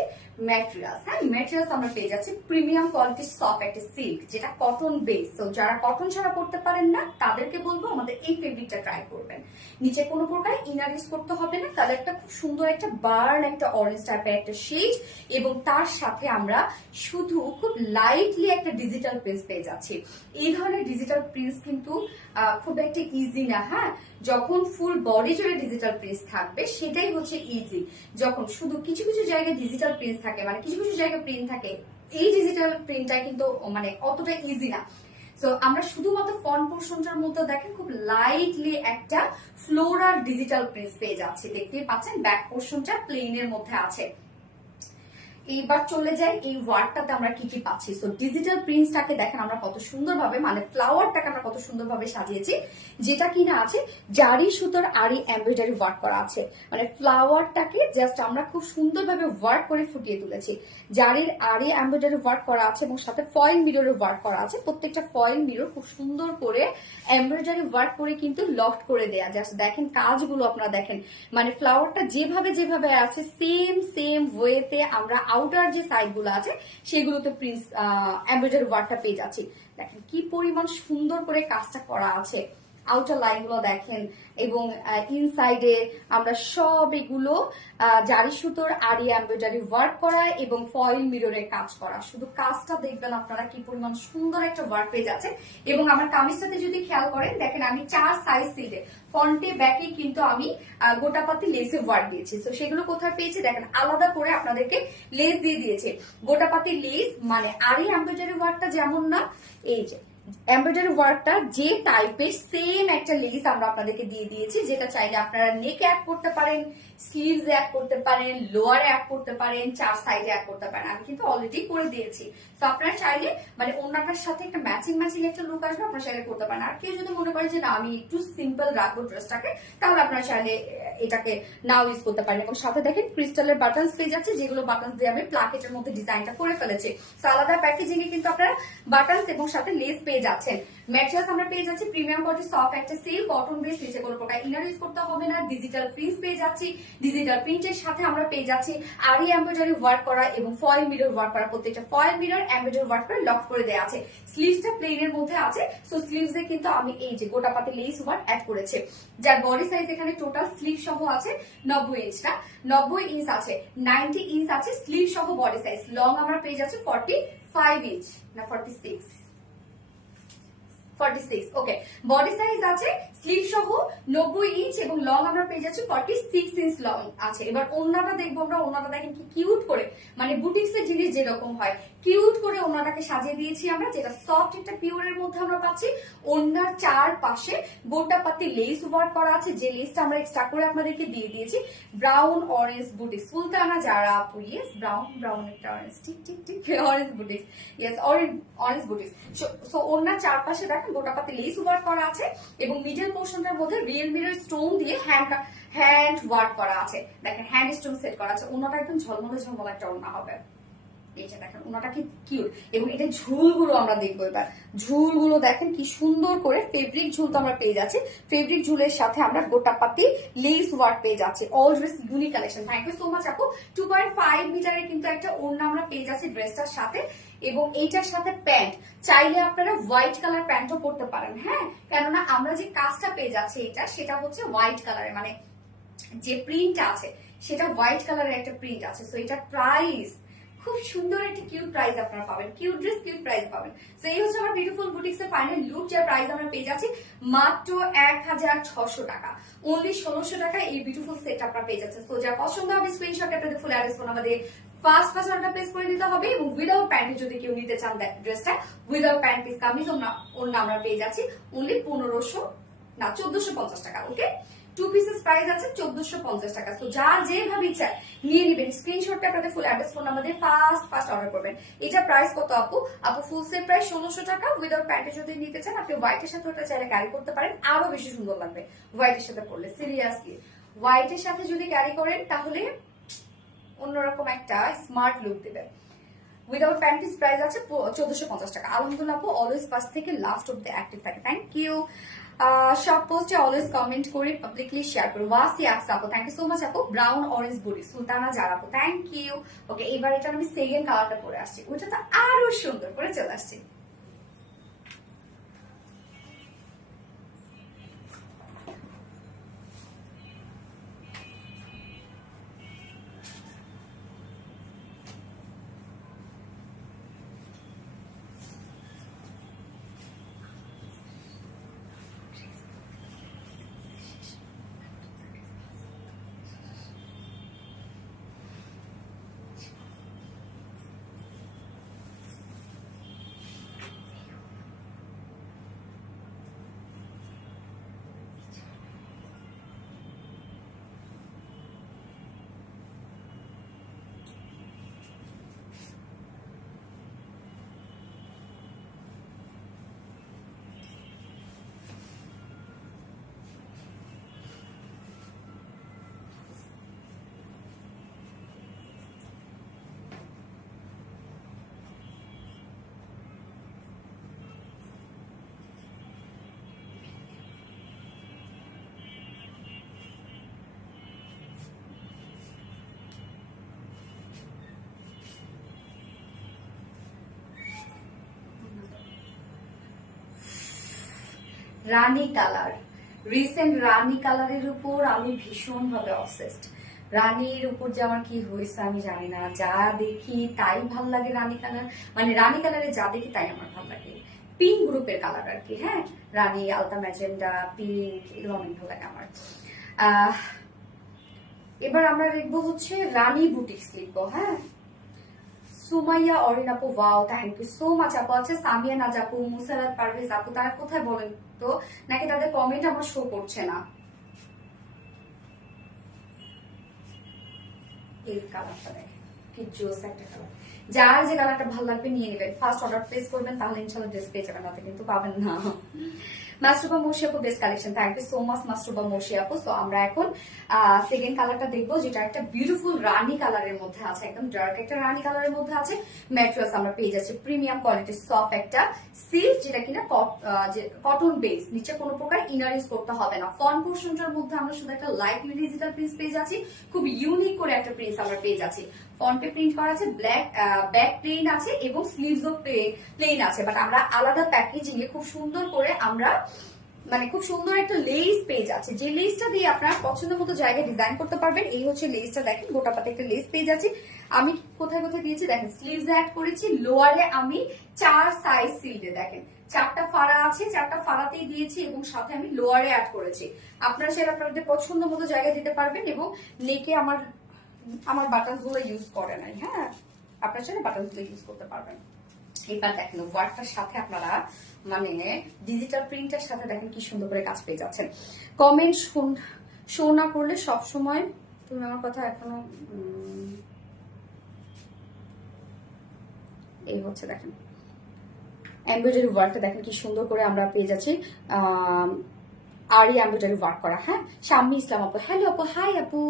ম্যাটেরিয়ালস। হ্যাঁ, ম্যাটেরিয়ালস আমরা পেয়ে যাচ্ছি প্রিমিয়াম কোয়ালিটির সফট একটা সিল্ক, যেটা কটন বেস। তো যারা কটন ছাড়া পড়তে পারেন না তাদেরকে বলবো আমাদের এই ফেব্রিকটা ট্রাই করবেন। নিচে কোনো প্রকার ইনার ইউজ করতে হবে না। কালারটা খুব সুন্দর একটা বার্ন একটা অরেঞ্জ টাইপের একটা শেড, এবং তার সাথে আমরা শুধু খুব লাইটলি একটা ডিজিটাল প্রিন্ট পেয়ে যাচ্ছি। এই ধরনের ডিজিটাল প্রিন্ট কিন্তু খুব একটা ইজি না। হ্যাঁ, যখন ফুল বডি জুড়ে ডিজিটাল প্রিন্ট থাকবে সেটাই হচ্ছে ইজি। যখন শুধু কিছু কিছু জায়গায় ডিজিটাল প্রিন্ট থাকে, মানে কিছু কিছু জায়গায় প্রিন্ট থাকে, এই ডিজিটাল প্রিন্টটা কিন্তু মানে অতটা ইজি না। সো আমরা শুধুমাত্র ফ্রন্ট পোর্শনটার মধ্যে দেখেন খুব লাইটলি একটা ফ্লোরাল ডিজিটাল প্রিন্ট পেয়ে যাচ্ছে, দেখতেই পাচ্ছেন। ব্যাক পোর্শনটা প্লেনের মধ্যে আছে। এইবার চলে যাই এই ওয়ার্কটাতে আমরা কি কি পাচ্ছি। সো ডিজিটাল প্রিন্টসটাকে দেখেন আমরা কত সুন্দরভাবে, মানে ফ্লাওয়ারটাকে আমরা কত সুন্দরভাবে সাজিয়েছি, যেটা কিনা আছে জারি সুতোর আরি এমব্রয়ডারি ওয়ার্ক করা আছে। মানে ফ্লাওয়ারটাকে জাস্ট আমরা খুব সুন্দরভাবে ওয়ার্ক করে ফুটিয়ে তুলেছি। জারির আরি এমব্রয়ডারি ওয়ার্ক করা আছে এবং সাথে ফয়েল মিররের ওয়ার্ক করা আছে। প্রত্যেকটা ফয়েল মিরর খুব সুন্দর করে এমব্রয়ডারি ওয়ার্ক করে কিন্তু লফট করে দেয়া। জাস্ট দেখেন কাজগুলো আপনারা দেখেন, মানে ফ্লাওয়ারটা যেভাবে যেভাবে আছে সেম সেম ওয়েতে আমরা আউটার যে সাইড গুলো আছে সেগুলোতে প্রিন্স এমব্রয়ডারি ওয়ার্কটা পেয়ে যাচ্ছি। দেখেন কি পরিমাণ সুন্দর করে কাজটা করা আছে। আউটার লাইন গুলো দেখেন এবং ইনসাইডে আমরা সব এগুলো জারি সুতোর আরি এমব্রয়ডারি ওয়ার্ক করা এবং ফয়েল মিররের কাজ করা। শুধু কাজটা দেখবেন আপনারা কি পরিমাণ সুন্দর একটা ওয়ার্ক পেয়ে যাচ্ছে। এবং আমার কামিজটাতে যদি খেয়াল করেন দেখেন আমি 4 সাইজ সিটে ফ্রন্টে ব্যাকে কিন্তু আমি গোটাপাতি লেসের ওয়ার্ক দিয়েছি। তো সেগুলো কোথায় পেয়েছি দেখেন, আলাদা করে আপনাদেরকে লেস দিয়ে দিয়েছে। গোটাপাতি লেস মানে আরি এমব্রয়ডারি ওয়ার্কটা যেমন না, এই যে এমব্রয়ডারি ওয়ার্কটা যে টাইপের সেম একটা লেস আমরা আপনাদেরকে দিয়ে দিয়েছি, যেটা চাইলে আপনারা নেকে অ্যাড করতে পারেন, স্লিভস অ্যাড করতে পারেন, লোয়ারে অ্যাড করতে পারেন, 4 সাইডে অ্যাড করতে পারেন। আমি কিন্তু অলরেডি করে দিয়েছি। তো আপনারা চাইলে মানে ওনাটার সাথে একটা ম্যাচিং একটা লুক আসবে, আপনারা চাইলে করতে পারেন। আর কেউ যদি মনে করেন যে না আমি একটু সিম্পল রাখবো ড্রেসটাকে, তাহলে আপনারা চাইলে এটাকে নাও ইউজ করতে পারেন। এবং সাথে দেখেন ক্রিস্টালের বাটনস পেয়ে যাচ্ছে, যেগুলো বাটনস দিয়ে আমি প্লাকেটের মধ্যে ডিজাইনটা করে ফেলেছি। তো আলাদা প্যাকেজিং এ কিন্তু আপনারা বাটনস এবং সাথে লেস পেয়ে যাচ্ছেন। ম্যাটেরিয়ালস আমরা পেয়ে যাচ্ছি প্রিমিয়াম কোয়ালিটি সফট একটা সিল্ক কটন বেস, নিচে কোনো প্রকার ইনার ইউজ করতে হবে না। ডিজিটাল প্রিন্ট পেয়ে যাচ্ছি, ডিজিটাল প্রিন্টের সাথে আমরা পেয়ে যাচ্ছি আরি এমব্রয়ডারি ওয়ার্ক করা এবং ফয়েল মিরর ওয়ার্ক করা। প্রত্যেকটা ফয়েল মিরর এমব্রয়ডারি ওয়ার্ক করে লক করে দেওয়া আছে। স্লিভসটা প্লেনের মধ্যে আছে। সো স্লিভসে কিন্তু আমি এই যে গোটাপাতি লেস ওয়ার্ক অ্যাড করেছে, যার বডি সাইজ এখানে টোটাল স্লিভ সহ আছে 90 ইঞ্চ না, 90 ইঞ্চ আছে, 90 ইঞ্চ আছে স্লিভ সহ বডি সাইজ। লং আমরা পেয়ে যাচ্ছি 45 ইঞ্চ না 46, 46 ওকে। বডি সাইজ আছে স্লিভ সহ 90 ইঞ্চ এবং লং আমরা পেয়ে যাচ্ছি 46 ইঞ্চ লং আছে। এবার ওড়নাটা দেখবো আমরা। ওড়নাটা দেখেন কি কিউট করে, মানে বুটিক্স এর জিনিস যেরকম হয় কিউট করে ওড়নাটাকে সাজিয়ে দিয়েছি আমরা, যেটা সফট একটা পিওরের মধ্যে আমরা পাচ্ছি। ওড়নার চারপাশে গোটাপাতি লেস ওয়ার্ক করা আছে, যে লেসটা আমরা এক্সট্রা করে আপনাদেরকে দিয়ে দিয়েছি। ব্রাউন অরেঞ্জ বুটিক্স সুলতানা যারা আপু, ইয়েস ব্রাউন একটা অরেঞ্জ, ঠিক ঠিক ঠিক orange boutiques, yes orange boutiques. So ওড়নার চারপাশে দেখেন গোটাপাতি লেস ওয়ার্ক করা আছে এবং মিডল পোর্শনটার মধ্যে রিয়েল মিরর স্টোন দিয়ে হ্যান্ড ওয়ার্ক করা আছে। দেখেন হ্যান্ড স্টোন সেট করা আছে। ওড়নাটা একদম ঝলমলে ঝলমলে একটা ওড়না হবে। এই যে দেখেন ওনাটা কি কিউট। এবং এটা ঝুলগুলো আমরা দেখবো এবার। ঝুলগুলো দেখেন কি সুন্দর করে ফেব্রিক ঝুল তো আমরা পেয়ে যাচ্ছি। ফেব্রিক ঝুলের সাথে আমরা গোটাপাতি লেস ওয়ার্ক পেয়ে যাচ্ছি। Always unique collection. Thank you so much আপু। 2.5 মিটারের কিন্তু একটা ওড়না আমরা পেয়ে যাচ্ছি ড্রেসটার সাথে, এবং এইটার সাথে প্যান্ট। চাইলে আপনারা হোয়াইট কালার প্যান্টও পরতে পারেন। হ্যাঁ, কেননা আমরা যে কাজটা পেয়ে যাচ্ছি এটা সেটা হচ্ছে হোয়াইট কালারের, মানে যে প্রিন্ট আছে সেটা হোয়াইট কালারের একটা প্রিন্ট আছে। সো এটা প্রাইস খুব সুন্দর একটা কিউট প্রাইস আপনারা পাবেন। কিউট ড্রেস কিউট প্রাইস পাবেন। তো এই হচ্ছে আমার বিউটিফুল বুটিক্স এর ফাইনাল লুক, যার প্রাইস আমরা পেয়ে যাচ্ছি মাত্র 1600 টাকা। অনলি 1600 টাকা এই বিউটিফুল সেট আপনারা পেয়ে যাচ্ছেন। তো যা পছন্দ হবে স্ক্রিনশট আপনাদের ফুল অ্যাড্রেস ফোন আমাদের ফার্স্ট অর্ডার প্লেস করে দিতে হবে এবং উইদাউট প্যান্ট যদি কেউ নিতে চান ড্রেসটা উইদাউট প্যান্ট পিস কামিজ ওনা আমরা পেয়ে যাচ্ছি অনলি 1450 টাকা। ওকে, 2 পিসেস প্রাইস আছে 1450 টাকা। তো যার যেভাবে ইচ্ছা নিয়ে নেবেন, স্ক্রিনশটটা আপনাদের ফুল অ্যাড্রেস ফোন নাম্বার দিয়ে ফার্স্ট অর্ডার করবেন। এটা প্রাইস কত আপু? আপু ফুল সেট প্রাইস 1600 টাকা। উইদাউট প্যান্টে যদি নিতে চান আপনি হোয়াইটের সাথে ওটা চাইলে ক্যারি করতে পারেন, আরো বেশি সুন্দর লাগবে হোয়াইটের সাথে পরলে। সিরিয়াসলি হোয়াইটের সাথে যদি ক্যারি করেন তাহলে অন্যরকম একটা স্মার্ট লুক দেবে। উইদাউট প্যান্ট পিস প্রাইস আছে 1450 টাকা। আলহামদুলিল্লাহ আপু অলওয়েজ ফার্স্ট থেকে লাস্ট অব্দি অ্যাক্টিভ থাকে, থ্যাংক ইউ। সব পোস্টে অলওয়েজ কমেন্ট করে পাবলিকলি শেয়ার করো। ওয়াসি আকস আপু থ্যাংক ইউ সো মাচ আপু। ব্রাউন অরেঞ্জ বডি সুলতানা জারা আপু থ্যাংক ইউ। ওকে, এবার এটা আমি সেকেন্ড কালারটা পরে আসছি, ওটা তো আরো সুন্দর করে চলে আসছি। রানী কালার, রিসেন্ট রানী কালারের উপর আমি ভীষণ ভাবে অবসেসড। রানীর উপর যে আমার কি হয়েছে আমি জানি না, যা দেখি তাই ভাল লাগে রানী কালার, মানে রানী কালারে যা দেখি তাই আমার ভাল লাগে। পিঙ্ক গ্রুপের কালার আর কি, হ্যাঁ রানী, আলতা ম্যাজেন্ডা, পিঙ্ক এগুলো অনেক ভালো লাগে আমার। এবার আমরা দেখবো হচ্ছে রানী বুটিক্স লিখবো। হ্যাঁ, সুমাইয়া অরিন আপু wow thank you so much আপু। আছে সামিয়া নাজ আপু, মুসারাত পারভেজ আপু, তারা কোথায় বলেন তো, নাকি তাদের কমেন্ট আমার শো করছে না? এই কালারটা দেখেন কি জোস একটা কালার। যার যে কালারটা ভালো লাগবে নিয়ে নেবেন, ফার্স্ট অর্ডার প্লেস করবেন, তাহলে ইনশাআল্লাহ ড্রেস পেয়ে যাবেন, তাতে কিন্তু পাবেন না। মাস্টুবা মোশি আপু best collection, thank you so much মাস্টুবা মোশি আপু। সো আমরা এখন সেকেন্ড কালারটা দেখবো, যেটা একটা বিউটিফুল রানী কালারের মধ্যে আছে, একদম ডার্ক একটা রানী কালারের মধ্যে আছে। ম্যাটেরিয়ালস আমরা পেয়ে যাচ্ছি প্রিমিয়াম কোয়ালিটির সফট একটা সিল্ক, যেটা কিনা কটন বেস, নিচে কোনো প্রকার ইনার ইউজ করতে হবে না। ফ্রন্ট পোর্শনটার মধ্যে আমরা শুধু একটা লাইট ডিজিটাল প্রিন্ট পেয়ে যাচ্ছি, খুব ইউনিক করে একটা প্রিন্ট আমরা পেয়ে যাচ্ছি। ফ্রন্টে প্রিন্ট করা আছে, ব্যাক প্লেন আছে এবং স্লিভসও প্লেন আছে, বাট আমরা আলাদা প্যাকেজিং এ খুব সুন্দর করে আমরা মানে খুব সুন্দর একটা লেস পেয়ে যাচ্ছে, যে লেসটা দিয়ে আপনার পছন্দ মতো জায়গায় ডিজাইন করতে পারবেন। এই হচ্ছে লেসটা, দেখেন গোটা পাতে একটা লেস পেয়ে যাচ্ছি। আমি কোথায় কোথায় দিয়েছি দেখেন, স্লিভস অ্যাড করেছি, লোয়ারে আমি 4 সাইজ সিল্ডে দেখেন 4টা ফাড়া আছে, 4টা ফাড়াতেই দিয়েছি এবং সাথে আমি লোয়ারে অ্যাড করেছি। আপনারা সেটা আপনাদের পছন্দ মতো জায়গায় দিতে পারবেন। এবং নেকে আমার বাটন গুলো ইউজ করে নাই, হ্যাঁ আপনার সাথে বাটন গুলো ইউজ করতে পারবেন। এবার দেখেন ওয়ার্কটার সাথে আপনারা মানে ডিজিটাল প্রিন্টের সাথে দেখেন কি সুন্দর করে কাজ পেয়ে যাচ্ছেন। কমেন্ট শো না করলে সব সময় তুমি আমার কথা এখনো এই হচ্ছে দেখেন এমব্রয়ডারি ওয়ার্কটা দেখেন কি সুন্দর করে আমরা পেয়ে যাচ্ছি। আরি এমব্রয়ডারি ওয়ার্ক করা, হ্যাঁ শাম্মী ইসলাম আপু হ্যালো আপু, হাই আপু।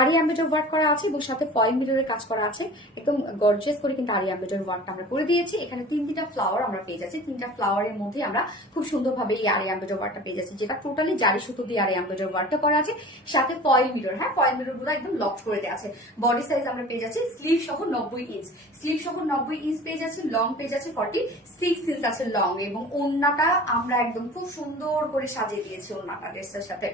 আরি এমব্রয়ডারি ওয়ার্ক করা আছে এবং সাথে ফয়েল মিররের কাজ করা আছে, একদম গর্জিয়াস করে কিন্তু আরি এমব্রয়ডারি ওয়ার্কটা আমরা করে দিয়েছি। এখানে 3টা ফ্লাওয়ার আমরা পেয়ে যাচ্ছি, 3টা ফ্লাওয়ারের মধ্যে আমরা খুব সুন্দরভাবে এই আরি এমব্রয়ডারি ওয়ার্কটা পেয়ে যাচ্ছি, যেটা টোটালি জারি সুতো দিয়ে আরি এমব্রয়ডারি ওয়ার্কটা করা আছে, সাথে ফয়েল মিরর, হ্যাঁ ফয়েল মিরর গুলো একদম লক করে দেওয়া আছে। বডি সাইজ আমরা পেয়ে যাচ্ছি স্লিভ সহ 90 ইঞ্চ, স্লিভ সহ 90 ইঞ্চ পেয়ে যাচ্ছি, লং পেয়ে যাচ্ছে 46 ইঞ্চ আছে লং, এবং ওড়নাটা আমরা একদম খুব সুন্দর করে সাজিয়ে দিয়েছি ওড়নাটা ড্রেসের সাথে।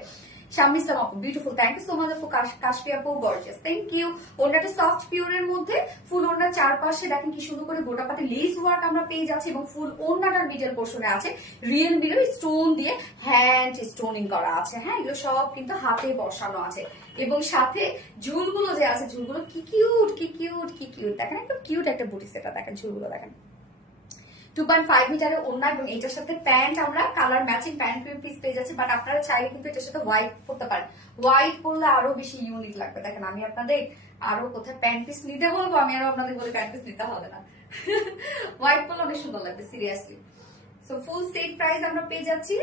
শাম্মী ইসলাম আপু beautiful, thank you so much আপু। কাশফি আপু গর্জিয়াস, থ্যাংক ইউ। ওড়নাটা সফট পিওরের মধ্যে, ফুল ওড়নার চারপাশে দেখেন কি সুন্দর করে গোটাপাতি লেস ওয়ার্ক আমরা পেয়ে যাচ্ছি এবং ফুল ওড়নাটার মিডল পোর্শনে আছে রিয়েল মিরর স্টোন দিয়ে হ্যান্ড স্টোনিং করা আছে। হ্যাঁ, এগুলো সব কিন্তু হাতে বসানো আছে এবং সাথে ঝুলগুলো যে আছে, ঝুলগুলো কি কিউট কি কিউট কি কিউট, দেখেন একদম কিউট একটা বুটি সেটা, দেখেন ঝুলগুলো দেখেন। 2.5 মিটারের ওড়না এবং এটার সাথে প্যান্ট আমরা কালার ম্যাচিং প্যান্ট পিস পেয়ে যাচ্ছি। বাট আপনারা চাইলে কিন্তু এটার সাথে হোয়াইট পরতে পারেন, হোয়াইট পরলে আরো বেশি ইউনিক লাগবে। দেখেন আমি আপনাদের আরো কোথায় প্যান্ট পিস নিতে বলবো, আমি আরো আপনাদের বলে প্যান্ট পিস নিতে হবে না, হোয়াইট পরলে অনেক সুন্দর লাগবে seriously. So full set price আমরা পেয়ে যাচ্ছি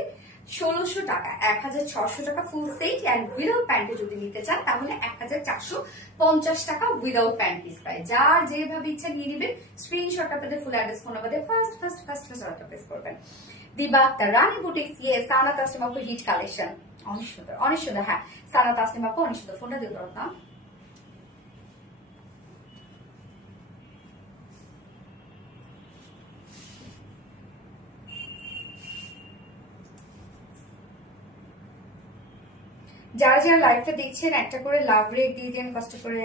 1600 টাকা, 1600 টাকা ফুল সেট। আর উইদাউট প্যান্টে যদি নিতে চান তাহলে 1450 টাকা উইদাউট প্যান্ট পিস প্রাইস। যার যেভাবে ইচ্ছা নিয়ে নেবেন, স্ক্রিনশট আপনাদের full address phone number first order place করবেন। দিবা আক্তার, রানী বুটিক্স, ইয়ে সানা তাসলিম আপু হিট কালেকশন, অনেক সুন্দর অনেক সুন্দর। হ্যাঁ, সানা তাসলিম আপু অনেক সুন্দর, ফোনটা দিয়ে দাও না। যারা যারা লাইভটা দেখছেন একটা করে লাভ রেট দিয়ে দেন কষ্ট করে।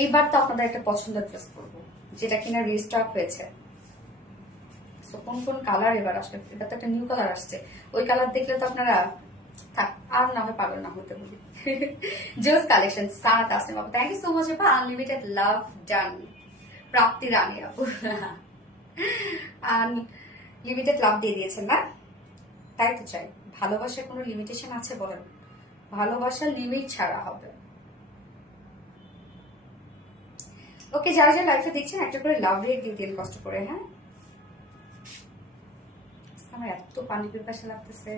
এইবার তো আপনাদের একটা পছন্দের ড্রেস করবো, যেটা কিনা রিস্টক হয়েছে। কোন কোন কালার এবার আসলে, এটা তো একটা নিউ কালার আসছে, ওই কালার দেখলে তো আপনারা থাক আর না হয় পাগল না হতে বলি। জোস কালেকশন, সানা তাসলিম আপু, থ্যাংক ইউ সো মাচ আপা। আনলিমিটেড লাভ ডান, প্রাপ্তি রানী আপু আনলিমিটেড লাভ দিয়ে দিয়েছেন না, তাই তো চাই। ভালোবাসার কোনো লিমিটেশন আছে বলেন? ভালোবাসার লিমিট ছাড়া হবে। ওকে, যারা যারা লাইফে দেখছেন একটা করে লাভ রেট দিয়ে দিন কষ্ট করে। হ্যাঁ, আমার এত পানি পিপাসা লাগতেছে।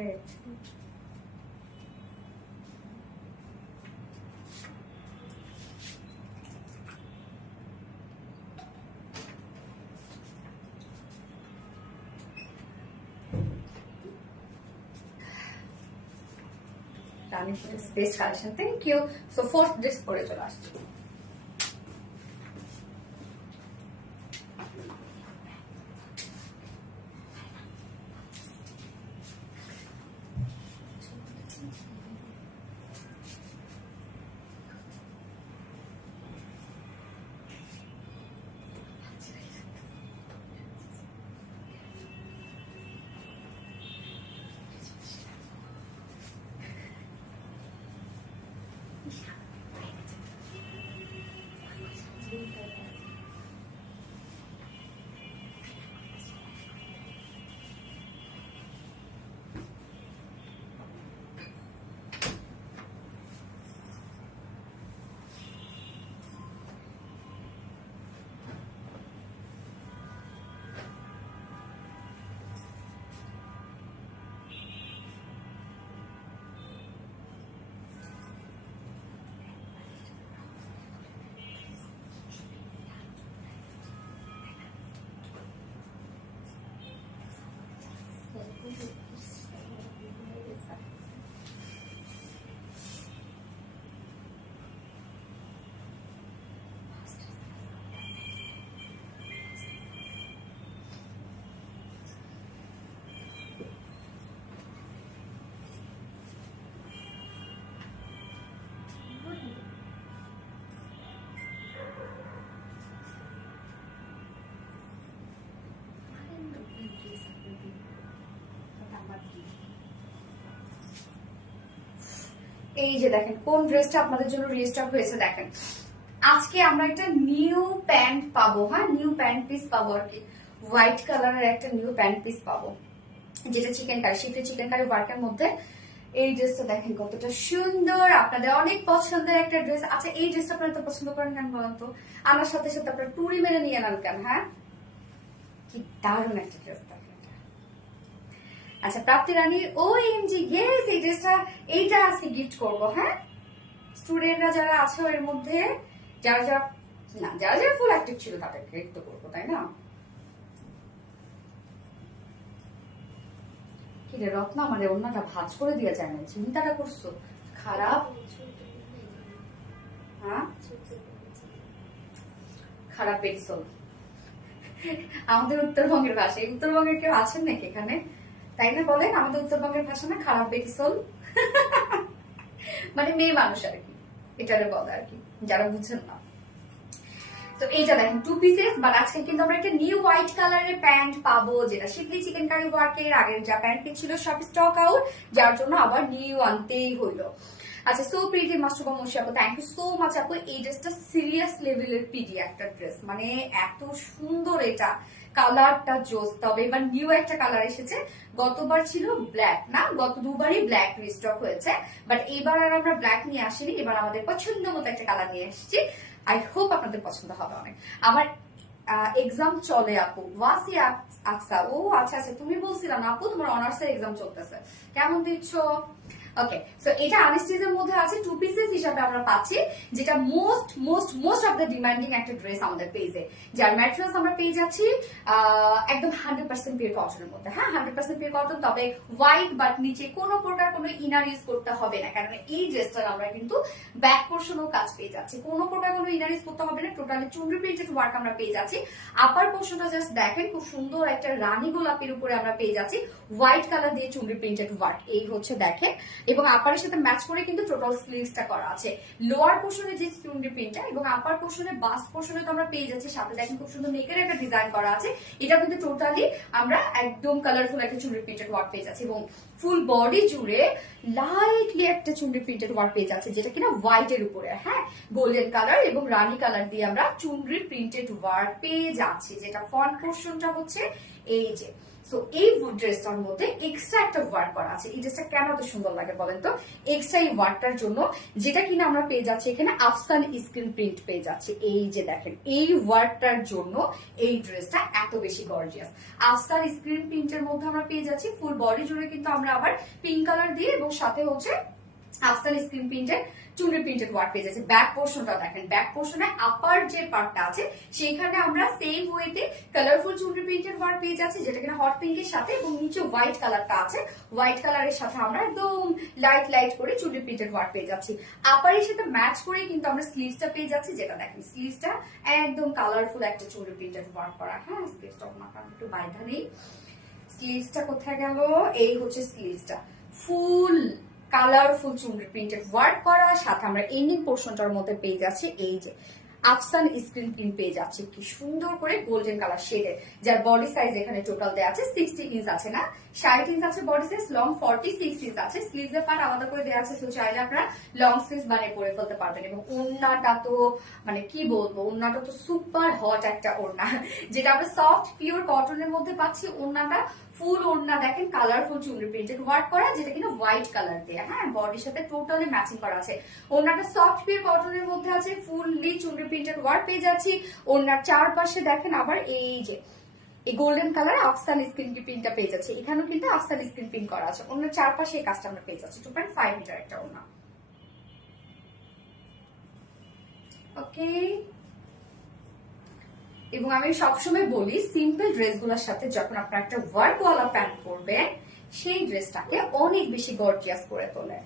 Rani best collection, thank you. So fourth dress পরে চলে আসছে। এই যে দেখেন কোন ড্রেসটা আপনাদের জন্য রিস্টক হয়েছে। দেখেন আজকে আমরা একটা নিউ প্যান্ট পাবো, হ্যাঁ নিউ প্যান্ট পিস পাবো আর কি, হোয়াইট কালারের একটা নিউ প্যান্ট পিস পাবো, যেটা চিকেন কারি, শীতের চিকেন কারি ওয়ার্কের মধ্যে। এই ড্রেসটা দেখেন কতটা সুন্দর, আপনাদের অনেক পছন্দের একটা ড্রেস। আচ্ছা এই ড্রেসটা আপনারা তো পছন্দ করেন কেন বলেন তো? আমার সাথে সাথে আপনারা টুরি মেরে নিয়ে নেন কেন? হ্যাঁ, কি দারুণ একটা ড্রেস। আচ্ছা প্রাপ্তি রানী, ও এমজি, ইয়েস এই ড্রেসটা, এইটা আজকে গিফট করবো। হ্যাঁ, স্টুডেন্টরা যারা আছে এর মধ্যে, যারা যারা না যারা যারা ফুল অ্যাক্টিভ ছিল তাদেরকে গিফট করবো, তাই না? কি রে রত্না, মানে অন্যটা ভাঁজ করে দিয়ে যায় না, চিন্তাটা করছো? খারাপ, হ্যাঁ খারাপ পেরিসল। আমাদের উত্তরবঙ্গের ভাষা, উত্তরবঙ্গের কেউ আছেন নাকি এখানে? তাই না বলেন, আমাদের উত্তরবঙ্গের ভাষা না খারাপ পেরিসল। মানে মেয়ে মানুষ আর কি, এটারে বলে আর কি, যারা বুঝেন না। তো এইটা দেখেন 2 পিসেস, বাট আজকে কিন্তু আমরা একটা নিউ হোয়াইট কালারের প্যান্ট পাবো, যেটা শিপলি চিকেন কারি ওয়ার্কের আগের যা প্যান্ট ছিল সব স্টক আউট, যার জন্য আবার নিউ আনতেই হইলো। আচ্ছা, সো প্রিটি মাস্টার মশি আপু, থ্যাংক ইউ সো মাচ আপু। এই ড্রেসটা সিরিয়াস লেভেলের পিডি একটা ড্রেস, মানে এত সুন্দর, এটা কালারটা জোস। তবে এবার নিউ একটা কালার এসেছে, গতবার ছিল ব্ল্যাক, না গত দুবারই ব্ল্যাক রিস্টক হয়েছে, বাট এইবার আর আমরা ব্ল্যাক নিয়ে আসিনি, এবার আমাদের পছন্দ মতো একটা কালার নিয়ে এসেছি। আই হোপ আপনাদের পছন্দ হবে অনেক। আমার এক্সাম চলে আপু, ওয়াসি আকসা, ও আচ্ছা আচ্ছা, তুমি বলছিলাম আপু তোমার অনার্সের এক্সাম চলতেছে, কেমন দিচ্ছ? ওকে, সো এটা আনস্টিচের মধ্যে আছে, 2 পিসেস হিসাবে আমরা পাচ্ছি, যেটা most most most of the demanding একটা ড্রেস আমাদের পেজে, যার ম্যাটেরিয়ালস আমরা পেয়ে যাচ্ছি একদম 100% পিওর কটনের মধ্যে। হ্যাঁ 100% পিওর কটন, তবে হোয়াইট, বাট নিচে কোনো প্রকার কোনো ইনার ইউজ করতে হবে না, কারণ এই ড্রেসটার আমরা কিন্তু ব্যাক পোর্শনও কাজ পেয়ে যাচ্ছি, কোনো প্রকার কোনো ইনার ইউজ করতে হবে না, টোটালি চুনরি প্রিন্টেড ওয়ার্ক আমরা পেয়ে যাচ্ছি। আপার পোর্শনটা জাস্ট দেখেন, খুব সুন্দর একটা রানী গোলাপের উপরে আমরা পেয়ে যাচ্ছি হোয়াইট কালার দিয়ে চুনরি প্রিন্টেড ওয়ার্ক, এই হচ্ছে দেখেন, এবং আপারের সাথে ম্যাচ করে কিন্তু টোটাল স্লিভসটা করা আছে। লোয়ার পোর্শনে যে চুনরি প্রিন্টটা এবং আপার পোর্শনে বাস্ট পোর্শনে তো আমরা পেয়ে যাচ্ছি, সাথে দেখেন খুব সুন্দর নেকের একটা ডিজাইন করা আছে, এটা কিন্তু টোটালি আমরা একদম কালারফুল একটা চুনরি প্রিন্টেড ওয়ার্ক পেয়ে যাচ্ছি, এবং ফুল বডি জুড়ে লাইটলি একটা চুনরি প্রিন্টেড ওয়ার্ক পেয়ে যাচ্ছে, যেটা কিনা হোয়াইট এর উপরে, হ্যাঁ গোল্ডেন কালার এবং রানী কালার দিয়ে আমরা চুনরি প্রিন্টেড ওয়ার্ক পেয়ে যাচ্ছি, যেটা ফ্রন্ট পোর্শনটা হচ্ছে এই যে। সো এই ড্রেসটার মধ্যে এক্সট্রা একটা ওয়ার্ক করা আছে। এই ড্রেসটা কেন এত সুন্দর লাগে বলেন তো? এক্সট্রা এই ওয়ার্কটার জন্য, যেটা কিনা আমরা পেয়ে যাচ্ছি এখানে আফসান স্ক্রিন প্রিন্ট পেয়ে যাচ্ছে, এই যে দেখেন এই ওয়ার্কটার জন্য এই ড্রেসটা এত বেশি গর্জিয়াস। আফসান স্ক্রিন প্রিন্টের মধ্যে আমরা পেয়ে যাচ্ছি ফুল বডি জুড়ে কিন্তু আমরা আবার পিঙ্ক কালার দিয়ে, এবং সাথে হচ্ছে আফসান স্ক্রিন প্রিন্টের চুনরি প্রিন্টেড ওয়ার্ক পেয়ে যাচ্ছে। ব্যাক পোর্শনটা দেখেন, ব্যাক পোর্শনে আপার যে পার্টটা আছে সেইখানে আমরা সেম ওয়েতে কালারফুল চুনরি প্রিন্টেড ওয়ার্ক পেয়ে যাচ্ছি, যেটা কিনা হট পিঙ্কের সাথে, এবং নিচে হোয়াইট কালারটা আছে, হোয়াইট কালারের সাথে আমরা একদম লাইট লাইট করে চুনরি প্রিন্টেড ওয়ার্ক পেয়ে যাচ্ছি। আপারের সাথে ম্যাচ করে কিন্তু আমরা স্লিভসটা পেয়ে যাচ্ছি, যেটা দেখেন স্লিভসটা একদম কালারফুল একটা চুনরি প্রিন্টেড ওয়ার্ক করা। হ্যাঁ স্লিভসটা একটু বাইধা নেই, স্লিভসটা কোথায় গেল? এই হচ্ছে স্লিভসটা, ফুল কালারফুল চুনরি প্রিন্টেড ওয়ার্ক করা, সাথে আমরা এন্ডিং পোর্শনটার মধ্যে পেয়ে যাচ্ছি এই যে আফসান স্ক্রিন প্রিন্ট পেয়ে যাচ্ছে, কি সুন্দর করে গোল্ডেন কালার শেডের, যার বডি সাইজ এখানে টোটাল দেওয়া আছে 60 ইঞ্চ আছে, না 60 ইঞ্চ আছে বডি সাইজ, লং 46 ইঞ্চ আছে, স্লিভসের পার্ট আলাদা করে দেওয়া আছে, তো চাইলে আপনারা লং স্লিভস বানিয়ে পরে ফেলতে পারবেন। এবং ওড়নাটা তো মানে কি বলবো, ওড়নাটা তো সুপার হট একটা ওড়না, যেটা আমরা সফট পিওর কটনের মধ্যে পাচ্ছি। ওড়নাটা ফুল ওড়না দেখেন কালারফুল চুনরি প্রিন্টেড ওয়ার্ক করা, যেটা কিনা হোয়াইট কালার দিয়ে, হ্যাঁ বডির সাথে টোটালি ম্যাচিং করা আছে। ওড়নাটা সফট পিওর কটনের মধ্যে আছে, ফুললি চুনরি প্রিন্টেড ওয়ার্ক পেয়ে যাচ্ছি। ওড়নার চারপাশে দেখেন আবার এই যে এই গোল্ডেন কালার আফসান স্ক্রিন প্রিন্টটা পেয়ে যাচ্ছে, এখানেও কিন্তু আফসান স্ক্রিন প্রিন্ট করা আছে। ওড়নার চারপাশে এই কাজটা আমরা পেয়ে যাচ্ছি, 2.5 মিটার একটা ওড়না। ওকে, এবং আমি সবসময় বলি সিম্পল ড্রেসগুলোর সাথে যখন আপনার একটা ওয়ার্কওয়ালা প্যান্ট পরবেন, সেই ড্রেসটাকে অনেক বেশি গর্জিয়াস করে তোলে।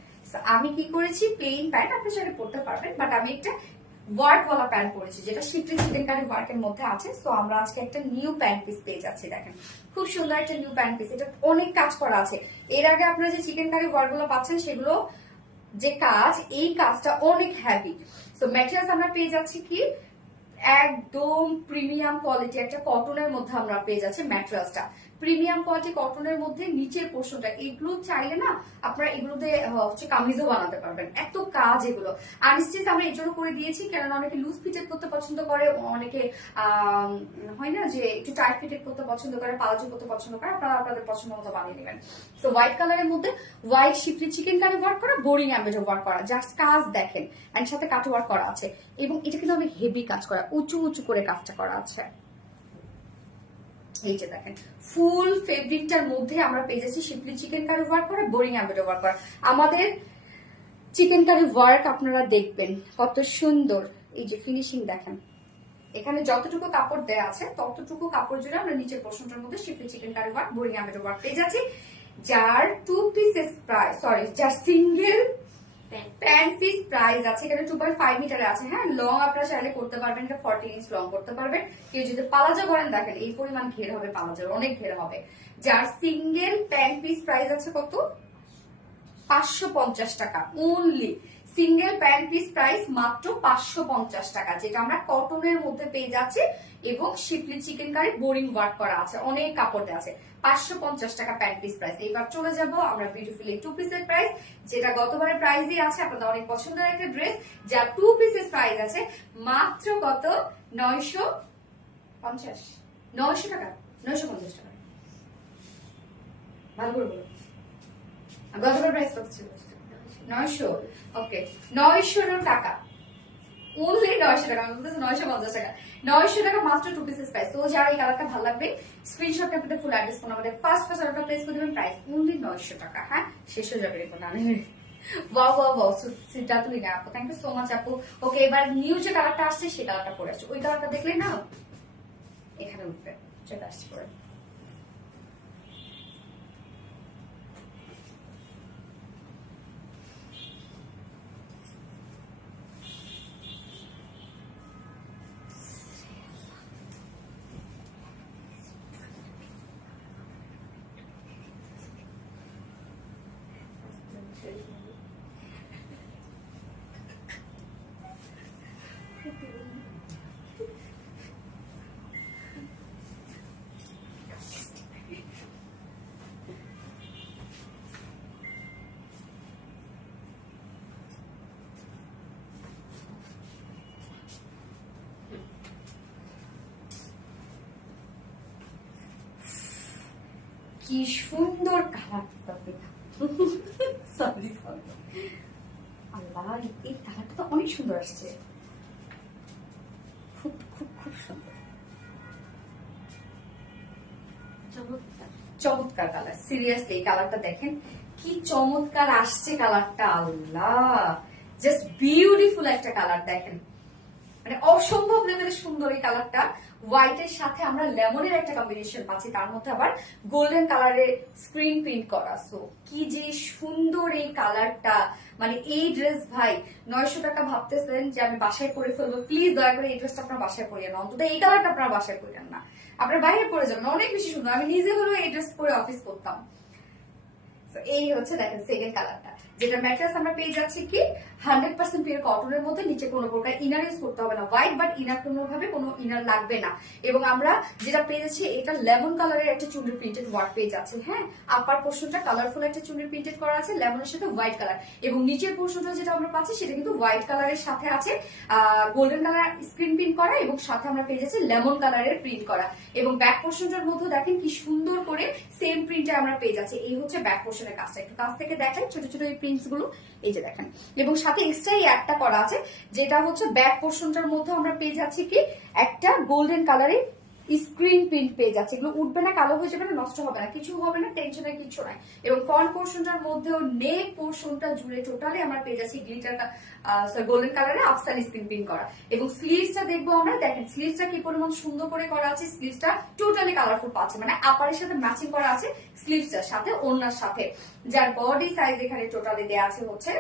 আমি কি করেছি, প্লেন প্যান্ট আপনি সেটা পরতে পারবেন, বাট আমি একটা ওয়ার্কওয়ালা প্যান্ট পরেছি, যেটা শিফটি চিকেন কারি ওয়ার্কের মধ্যে আছে। সো আমরা আজকে একটা নিউ প্যান্ট পিস পেয়ে যাচ্ছি, দেখেন খুব সুন্দর একটা নিউ প্যান্ট পিস, এটা অনেক কাজ করা আছে। এর আগে আপনারা যে চিকেন কারি ওয়ার্কগুলো পাচ্ছেন সেগুলো যে কাজ, এই কাজটা অনেক হ্যাভি। সো ম্যাটেরিয়ালস আমরা পেয়ে যাচ্ছি কি একদম প্রিমিয়াম কোয়ালিটি একটা কটনের মধ্যে আমরা পেয়ে যাচ্ছি ম্যাটেরিয়ালসটা, প্রিমিয়াম কোয়ালিটি কটনের মধ্যে নিচের পোর্শনটা, এগুলো চাইলে না আপনারা এগুলোতে হচ্ছে কামিজও বানাতে পারবেন, এত কাজ এগুলো। আনস্টিচ আমরা এই জন্য করে দিয়েছি, কেননা অনেকে লুজ ফিটেড করতে পছন্দ করে, অনেকে হয় না যে একটু টাইট ফিটেড করতে পছন্দ করে, পালাজো করতে পছন্দ করে, আপনারা আপনাদের পছন্দ মতো বানিয়ে নেবেন। তো হোয়াইট কালারের মধ্যে হোয়াইট শিফলি চিকেন কারি ওয়ার্ক করা, বোরিং অ্যাম্বেডার ওয়ার্ক করা, জাস্ট কাজ দেখেন, এর সাথে কাট ওয়ার্ক করা আছে, এবং এটা কিন্তু অনেক হেভি কাজ করা, উঁচু উঁচু করে কাজটা করা আছে। এই যে দেখেন ফুল ফেব্রিকটার মধ্যে আমরা পেয়ে যাচ্ছি শিপলি চিকেন কারি ওয়ার্ক করা, বোরিং এমব্রয়ডারি ওয়ার্ক করা। আমাদের চিকেন কারি ওয়ার্ক আপনারা দেখবেন কত সুন্দর, এই যে ফিনিশিং দেখেন, এখানে যতটুকু কাপড় দেয়া আছে ততটুকু কাপড় জুড়ে আমরা নিচের পোর্শনটার মধ্যে শিপলি chikankari work, boring embroidery work পেয়ে যাচ্ছি। যার 2 পিসেস প্রাইস, সরি, যার সিঙ্গেল প্যান্ট পিস প্রাইস আছে, এখানে 2.5 মিটারে আছে। হ্যাঁ, লং আপনারা চাইলে করতে পারবেন, এটা 40 ইঞ্চ লং করতে পারবেন। কেউ যদি পালাজো করেন, দেখেন এই পরিমাণ ঘের হবে, পালাজোর অনেক ঘের হবে। যার সিঙ্গেল প্যান্ট পিস প্রাইস আছে কত? 550 টাকা only. Single pant piece price মাত্র 550 টাকা, যেটা আমরা কটনের মধ্যে পেয়ে যাচ্ছি এবং শিফলি চিকেন কারি বোরিং ওয়ার্ক করা আছে, অনেক কাপড় দেওয়া আছে। 550 টাকা প্যান্ট পিস প্রাইস। এইবার চলে যাব আমরা বিউটিফুল এই 2 পিসের প্রাইস, যেটা গতবারের প্রাইসই আছে, আপনাদের অনেক পছন্দের একটা ড্রেস, যা 2 পিসের প্রাইস আছে মাত্র কত? 950 টাকা, 950 টাকা। ভালো করে বলো, গতবার প্রাইস কত ছিল? 900। ওকে, 900 টাকা অনলি, 900 টাকা। আমি বলতেছি 950 টাকা, 900 টাকা মাত্র 2 পিসেস প্রাইস। তো যারা এই কালারটা ভালো লাগবে, স্ক্রিনশট ক্যাপটা ফুল অ্যাড্রেস ফোন আমাদের ফার্স্ট অর্ডারটা প্লেস করে দেবেন, প্রাইস অনলি 900 টাকা। হ্যাঁ, শেষ হয়ে যাবে এখন। আমি ওয়াও ওয়াও ওয়াও, সিটা তুলি না আপু, থ্যাংক ইউ সো মাচ আপু। ওকে, এবার নিউ যে কালারটা আসছে সেই কালারটা পরে আসছে, ওই কালারটা দেখলে না এখানে উঠবে, চলে আসছে পরে। কি সুন্দর কালারটা, সরি সরি, আল্লাহ, এই কালারটা তো অনেক সুন্দর আসছে, খুব খুব খুব সুন্দর, চমৎকার কালার। সিরিয়াসলি এই কালারটা দেখেন কি চমৎকার আসছে কালারটা, আল্লাহ, জাস্ট বিউটিফুল একটা কালার। দেখেন মানে অসম্ভব লেভেলের সুন্দর এই কালারটা। হোয়াইটের সাথে আমরা লেমনের একটা কম্বিনেশন পাচ্ছি, তার মধ্যে আবার গোল্ডেন কালারের স্ক্রিন প্রিন্ট করা। সো কি যে সুন্দর এই কালারটা, মানে এই ড্রেস ভাই 900 টাকা ভাবতেছেন যে আমি বাসায় পরে ফেলবো, প্লিজ দয়া করে এই ড্রেসটা আপনার বাসায় পরিয়ে না, অন্তত এই কালারটা আপনার বাসায় পরিয়েন না, আপনার বাইরে পরে যাবেন, অনেক বেশি সুন্দর। আমি নিজে হলেও এই ড্রেস পরে অফিস করতাম। এই হচ্ছে দেখেন সেকেন্ড কালারটা, যেটা ম্যাট্রেস আমরা পেয়ে যাচ্ছি কি 100% পিওর কটনের মধ্যে, নিচে কোনো প্রকার ইনার ইউজ করতে হবে না, হোয়াইট বাট ইনার কোনো ভাবে কোনো ইনার লাগবে না। এবং আমরা যেটা পেয়ে যাচ্ছি, এটা লেমন কালারের একটা চুনরি প্রিন্টেড ওয়ার্ক পেয়ে যাচ্ছে। হ্যাঁ, আপার পোর্শনটা কালারফুল একটা চুনরি প্রিন্টেড করা আছে লেমনের সাথে হোয়াইট কালার, এবং নিচের পোর্শনটা যেটা আমরা পাচ্ছি সেটা কিন্তু হোয়াইট কালারের সাথে আছে গোল্ডেন কালার স্ক্রিন প্রিন্ট করা, এবং সাথে আমরা পেয়ে যাচ্ছি লেমন কালারের প্রিন্ট করা। এবং ব্যাক পোর্শনটার মধ্যে দেখেন কি সুন্দর করে সেম প্রিন্টে আমরা পেয়ে যাচ্ছি। এই হচ্ছে ব্যাক পোর্শনের কাজটা, একটু কাছ থেকে দেখেন ছোট ছোট এই প্রিন্টস গুলো, এই যে দেখেন। এবং সাথে এক্সট্রা এই একটা করা আছে, যেটা হচ্ছে ব্যাক পোর্শনটার মধ্যে আমরা পেয়ে যাচ্ছি কি একটা গোল্ডেন কালারের স্ক্রিন প্রিন্ট পেয়ে যাচ্ছে। এগুলো উঠবে না, কালো হয়ে যাবে না, নষ্ট হবে না, কিছু হবে না, টেনশনের কিছু নাই। এবং ফ্রন্ট পোর্শনটার মধ্যেও নেক পোর্শনটা জুড়ে টোটালি আমরা পেয়ে যাচ্ছি গ্লিটার গোল্ডেন কালারের আফসান স্ক্রিন প্রিন্ট করা। এবং স্লিভসটা দেখবো আমরা, দেখেন স্লিভসটা কি পরিমাণ সুন্দর করে করা আছে, স্লিভসটা টোটালি কালারফুল পাচ্ছে, মানে আপারের সাথে ম্যাচিং করা আছে স্লিভসটার সাথে, ওড়নার সাথে। যার বডি সাইজ এখানে টোটালি দেয়া আছে হচ্ছে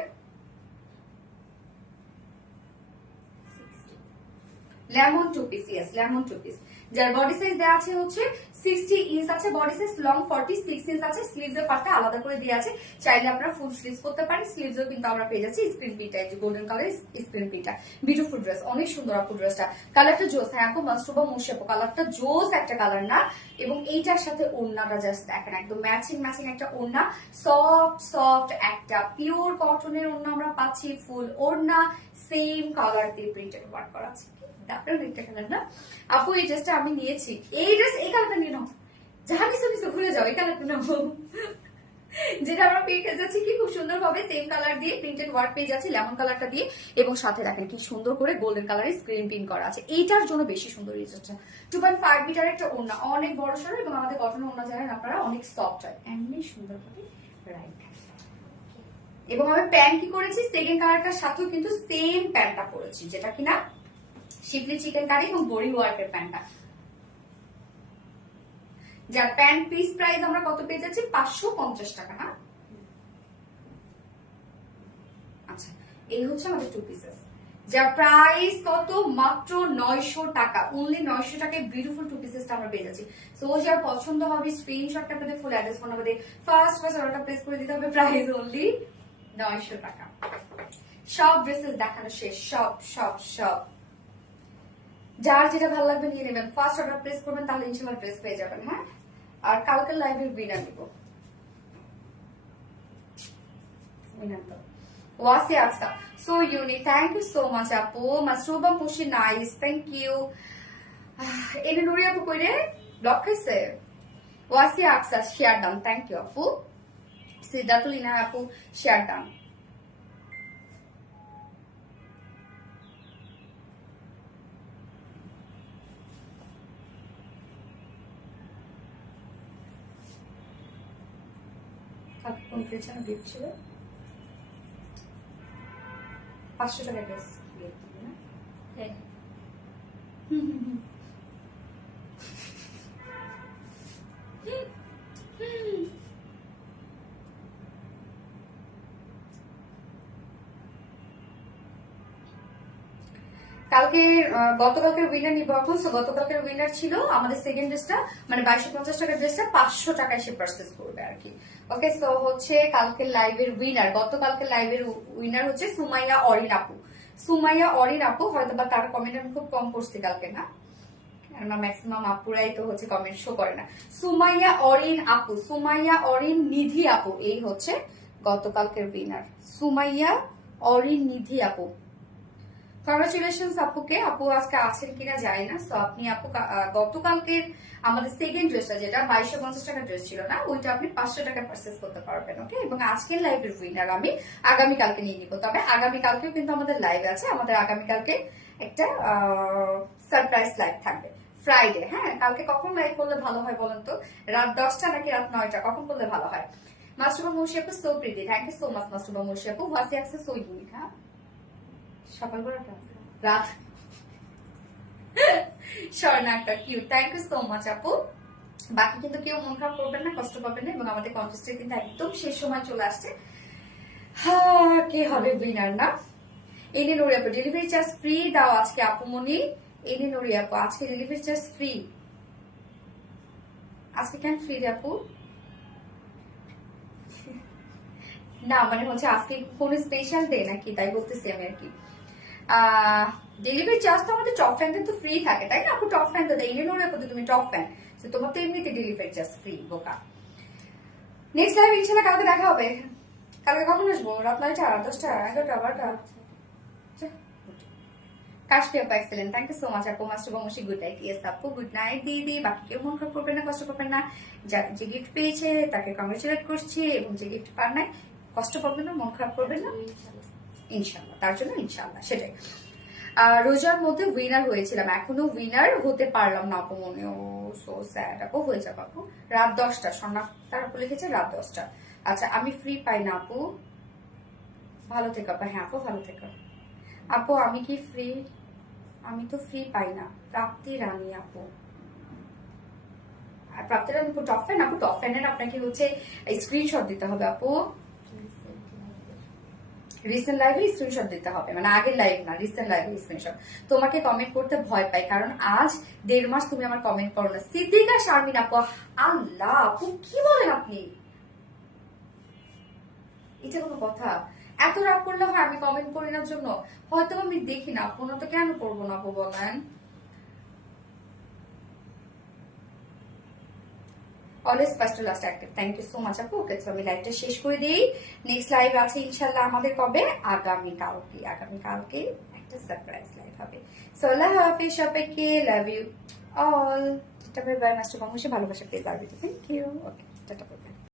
lemon 2 piece, yes lemon 2 piece. যার বডি সাইজ দেওয়া আছে হচ্ছে 60 ইঞ্চ আছে, বডি সাইজ লং 46 ইঞ্চ আছে, স্লিভস এর পার্টটা আলাদা করে দেওয়া আছে, চাইলে আপনারা ফুল স্লিভস করতে পারেন। স্লিভসও কিন্তু আমরা পেয়ে যাচ্ছি স্ক্রিন প্রিন্টটা, এই যে গোল্ডেন কালার স্ক্রিন প্রিন্টটা। বিউটিফুল ড্রেস, অনেক সুন্দর আপু ড্রেসটা, কালারটা জোস। হ্যাঁ আপু, মাস্টুবা মোশাপো কালারটা জোস একটা কালার না। এবং এইটার সাথে ওড়নাটা জাস্ট দেখেন, একদম ম্যাচিং ম্যাচিং একটা ওড়না, সফট সফট একটা পিওর কটনের ওড়না আমরা পাচ্ছি, ফুল ওড়না সেম কালার দিয়ে প্রিন্টেড ওয়ার্ক করা আছে। আপু এই ড্রেসটা আমি নিয়েছি, এই ড্রেস এই কালারটা নিয়ে নাও, যাহা কিছু কিছু ঘুরে যাও, এই কালারটা নাও, যেটা আমরা পেয়ে যাচ্ছি কি খুব সুন্দর ভাবে সেম কালার দিয়ে প্রিন্টেড ওয়ার্ক পেয়ে যাচ্ছি লেমন কালারটা দিয়ে। এবং সাথে দেখেন কি সুন্দর করে গোল্ডেন কালারের স্ক্রিন প্রিন্ট করা আছে, এইটার জন্য বেশি সুন্দর এই ড্রেসটা। 2.5 মিটার একটা ওড়না, অনেক বড় সড়ো, এবং আমাদের কটন ওড়না জানেন আপনারা অনেক সফট হয়, এমনি সুন্দর ভাবে রাইট। এবং আমি প্যান্ট কি করেছি, সেকেন্ড কালারটার সাথেও কিন্তু সেম প্যান্টটা পরেছি, যেটা কিনা শিফলি চিকেন কারি এবং বোরিং ওয়ার্কের প্যান্টটা। যার প্যান্ট পিস প্রাইস আমরা কত পেয়ে যাচ্ছি 550 টাকা না। আচ্ছা এই হচ্ছে আমাদের 2 পিসেস, যার প্রাইস কত মাত্র 900 টাকা। অনলি 900 টাকায় বিউটিফুল 2 পিসেসটা আমরা পেয়ে যাচ্ছি। সো যার পছন্দ হবে স্ক্রিনশটটা পেতে ফুল অ্যাড্রেস ফোন নাম্বার দিয়ে ফার্স্ট অর্ডারটা প্লেস করে দিতে হবে। প্রাইস অনলি 900 টাকা। সব ড্রেসেস দেখানো শেষ, সব সব সব। যার যেটা ভালো লাগবে নিয়ে নেবেন, ফার্স্ট অর্ডার প্লেস করবেন, তাহলে ইনশাআল্লাহ ড্রেস পেয়ে যাবেন। হ্যাঁ, আর কালকে লাইভের উইনার দিব। ওয়াসি আকসা so unique, thank you so much আপু। মাসরুবা মুশি নাইস, থ্যাংক ইউ। এনে নুরি আপু কইরে ব্লক খাইছে। ওয়াসি আকসা শেয়ার ডান, থ্যাংক ইউ আপু। সিদ্ধাতুলিনা আপু শেয়ার ডান। কোন ফ্রিজে গিফট ছিল 500 টাকা ড্রেস গিফট দিবে না? হ্যাঁ। কালকে গতকালকের উইনার নিব এখন। সো গতকালকের উইনার ছিল আমাদের সেকেন্ড ড্রেসটা, মানে 2250 টাকার ড্রেসটা 500 টাকায় সে পারচেজ করবে আর কি। ওকে, সো হচ্ছে কালকের লাইভের উইনার, গতকালকের লাইভের উইনার হচ্ছে সুমাইয়া অরিন আপু। সুমাইয়া অরিন আপু, হয়তো বা তার কমেন্ট আমি খুব কম করছি কালকে, না কেননা ম্যাক্সিমাম আপুরাই তো হচ্ছে কমেন্ট শো করে না। সুমাইয়া অরিন আপু, সুমাইয়া অরিন নিধি আপু, এই হচ্ছে গতকালকের উইনার, সুমাইয়া অরিন নিধি আপু। কংগ্রাচুলেশনস আপুকে। আপু আজকে আছেন কিনা জানি না। তো আপনি আপু গতকালকের আমাদের সেকেন্ড ড্রেসটা, যেটা 2250 টাকার ড্রেস ছিল না, ওইটা আপনি 500 টাকা পারচেস করতে পারবেন। ওকে, এবং আজকের লাইভের উইনার আমি আগামীকালকে নিয়ে নিব। তবে আগামীকালকেও কিন্তু আমাদের লাইভ আছে। আমাদের আগামীকালকে একটা সারপ্রাইজ লাইভ থাকবে ফ্রাইডে। হ্যাঁ, কালকে কখন লাইভ করলে ভালো হয় বলেন তো? রাত 10টা নাকি রাত 9টা, কখন করলে ভালো হয়? মাস্টুবা মুর্শি আপু so pretty, thank you so much মাস্টুবা মুর্শি আপু। Wasi Aqsa so unique. হ্যাঁ, সকাল বেলাটা রাত স্বর্ণাটা cute, thank you so much আপু। বাকি কিন্তু কেউ মন খারাপ করবেন না, কষ্ট পাবেন না। এবং আমাদের কন্টেস্টে কিন্তু একদম শেষ সময় চলে আসছে। হ্যাঁ, কে হবে উইনার না? এনে নুরি আপু ডেলিভারি চার্জ ফ্রি দাও আজকে আপু মনি। এনে নুরি আপু আজকে ডেলিভারি চার্জ ফ্রি। আজকে কেন ফ্রি রে আপু? না মানে হচ্ছে আজকে কোন স্পেশাল ডে নাকি, তাই বলতেছি আমি আর কি। ডেলিভারি চার্জ তো আমাদের টপ ফ্যানদের তো ফ্রি থাকে, তাই না আপু? টপ ফ্যান তো দেয় নোরে আপু, তুমি টপ ফ্যান, তোমার তো এমনিতে ডেলিভারি চার্জ ফ্রি বোকা। নেক্সট লাইভ ইনশাআল্লাহ কালকে দেখা হবে। কালকে কখন আসবো? রাত 9টা, 10টা, 11টা, 12টা? কাশফি আপু excellent, thank you so much আপু। Mastuba Mushi good night. Yes আপু গুড নাইট দিদি। বাকি কেউ মন খারাপ করবেন না, কষ্ট করবেন না। যে গিফট পেয়েছে তাকে কংগ্রেচুলেট করছি, এবং যে গিফট পান নাই কষ্ট করবেন না, মন খারাপ করবেন না ইনশাআল্লাহ, তার জন্য ইনশাআল্লাহ। সেটাই। রোজার মধ্যে উইনার হয়েছিলাম, এখনো উইনার হতে পারলাম না আপু, মনেও সো স্যাড আপু। হয়ে যাবে আপু, রাত 10টা। স্বর্ণা তার আপু লিখেছে রাত 10টা। আচ্ছা, আমি ফ্রি পাই না আপু। ভালো থেকো আপু। হ্যাঁ আপু, ভালো থেকো আপু। আমি কি ফ্রি? আমি তো ফ্রি পাই না। প্রাপ্তি রানী আপু, আর প্রাপ্তি রানী আপু টপ ফ্যান আপু। টপ ফ্যানের আপনাকে হচ্ছে স্ক্রিনশট দিতে হবে আপু। রিসেন্ট লাইভে স্ক্রিনশট দিতে হবে, মানে আগের লাইভ না, রিসেন্ট লাইভে স্ক্রিনশট। তোমাকে কমেন্ট করতে ভয় পাই, কারণ আজ 1.5 মাস তুমি আমার কমেন্ট করো না। সিদ্দিকা শারমিন আপু, আল্লাহ আপু কি বলেন আপনি? এটা কোনো কথা? এত রাগ করলে হয় আমি কমেন্ট করি না জন্য? হয়তো আমি দেখি না আপু, না তো কেন করবো না আপু বলেন? Always first to last active, thank you so much আপু। ওকে, তো আমি লাইভটা শেষ করে দিই। নেক্সট লাইভ আছে ইনশাআল্লাহ আমাদের কবে? আগামীকালকে। আগামীকালকে একটা সারপ্রাইজ লাইভ হবে। সো আল্লাহ হাফেজ সবাইকে, love you all. Tata bye bye. Master বাংলাদেশে ভালোবাসা পেয়ে যাবে। Thank you. Okay, tata by.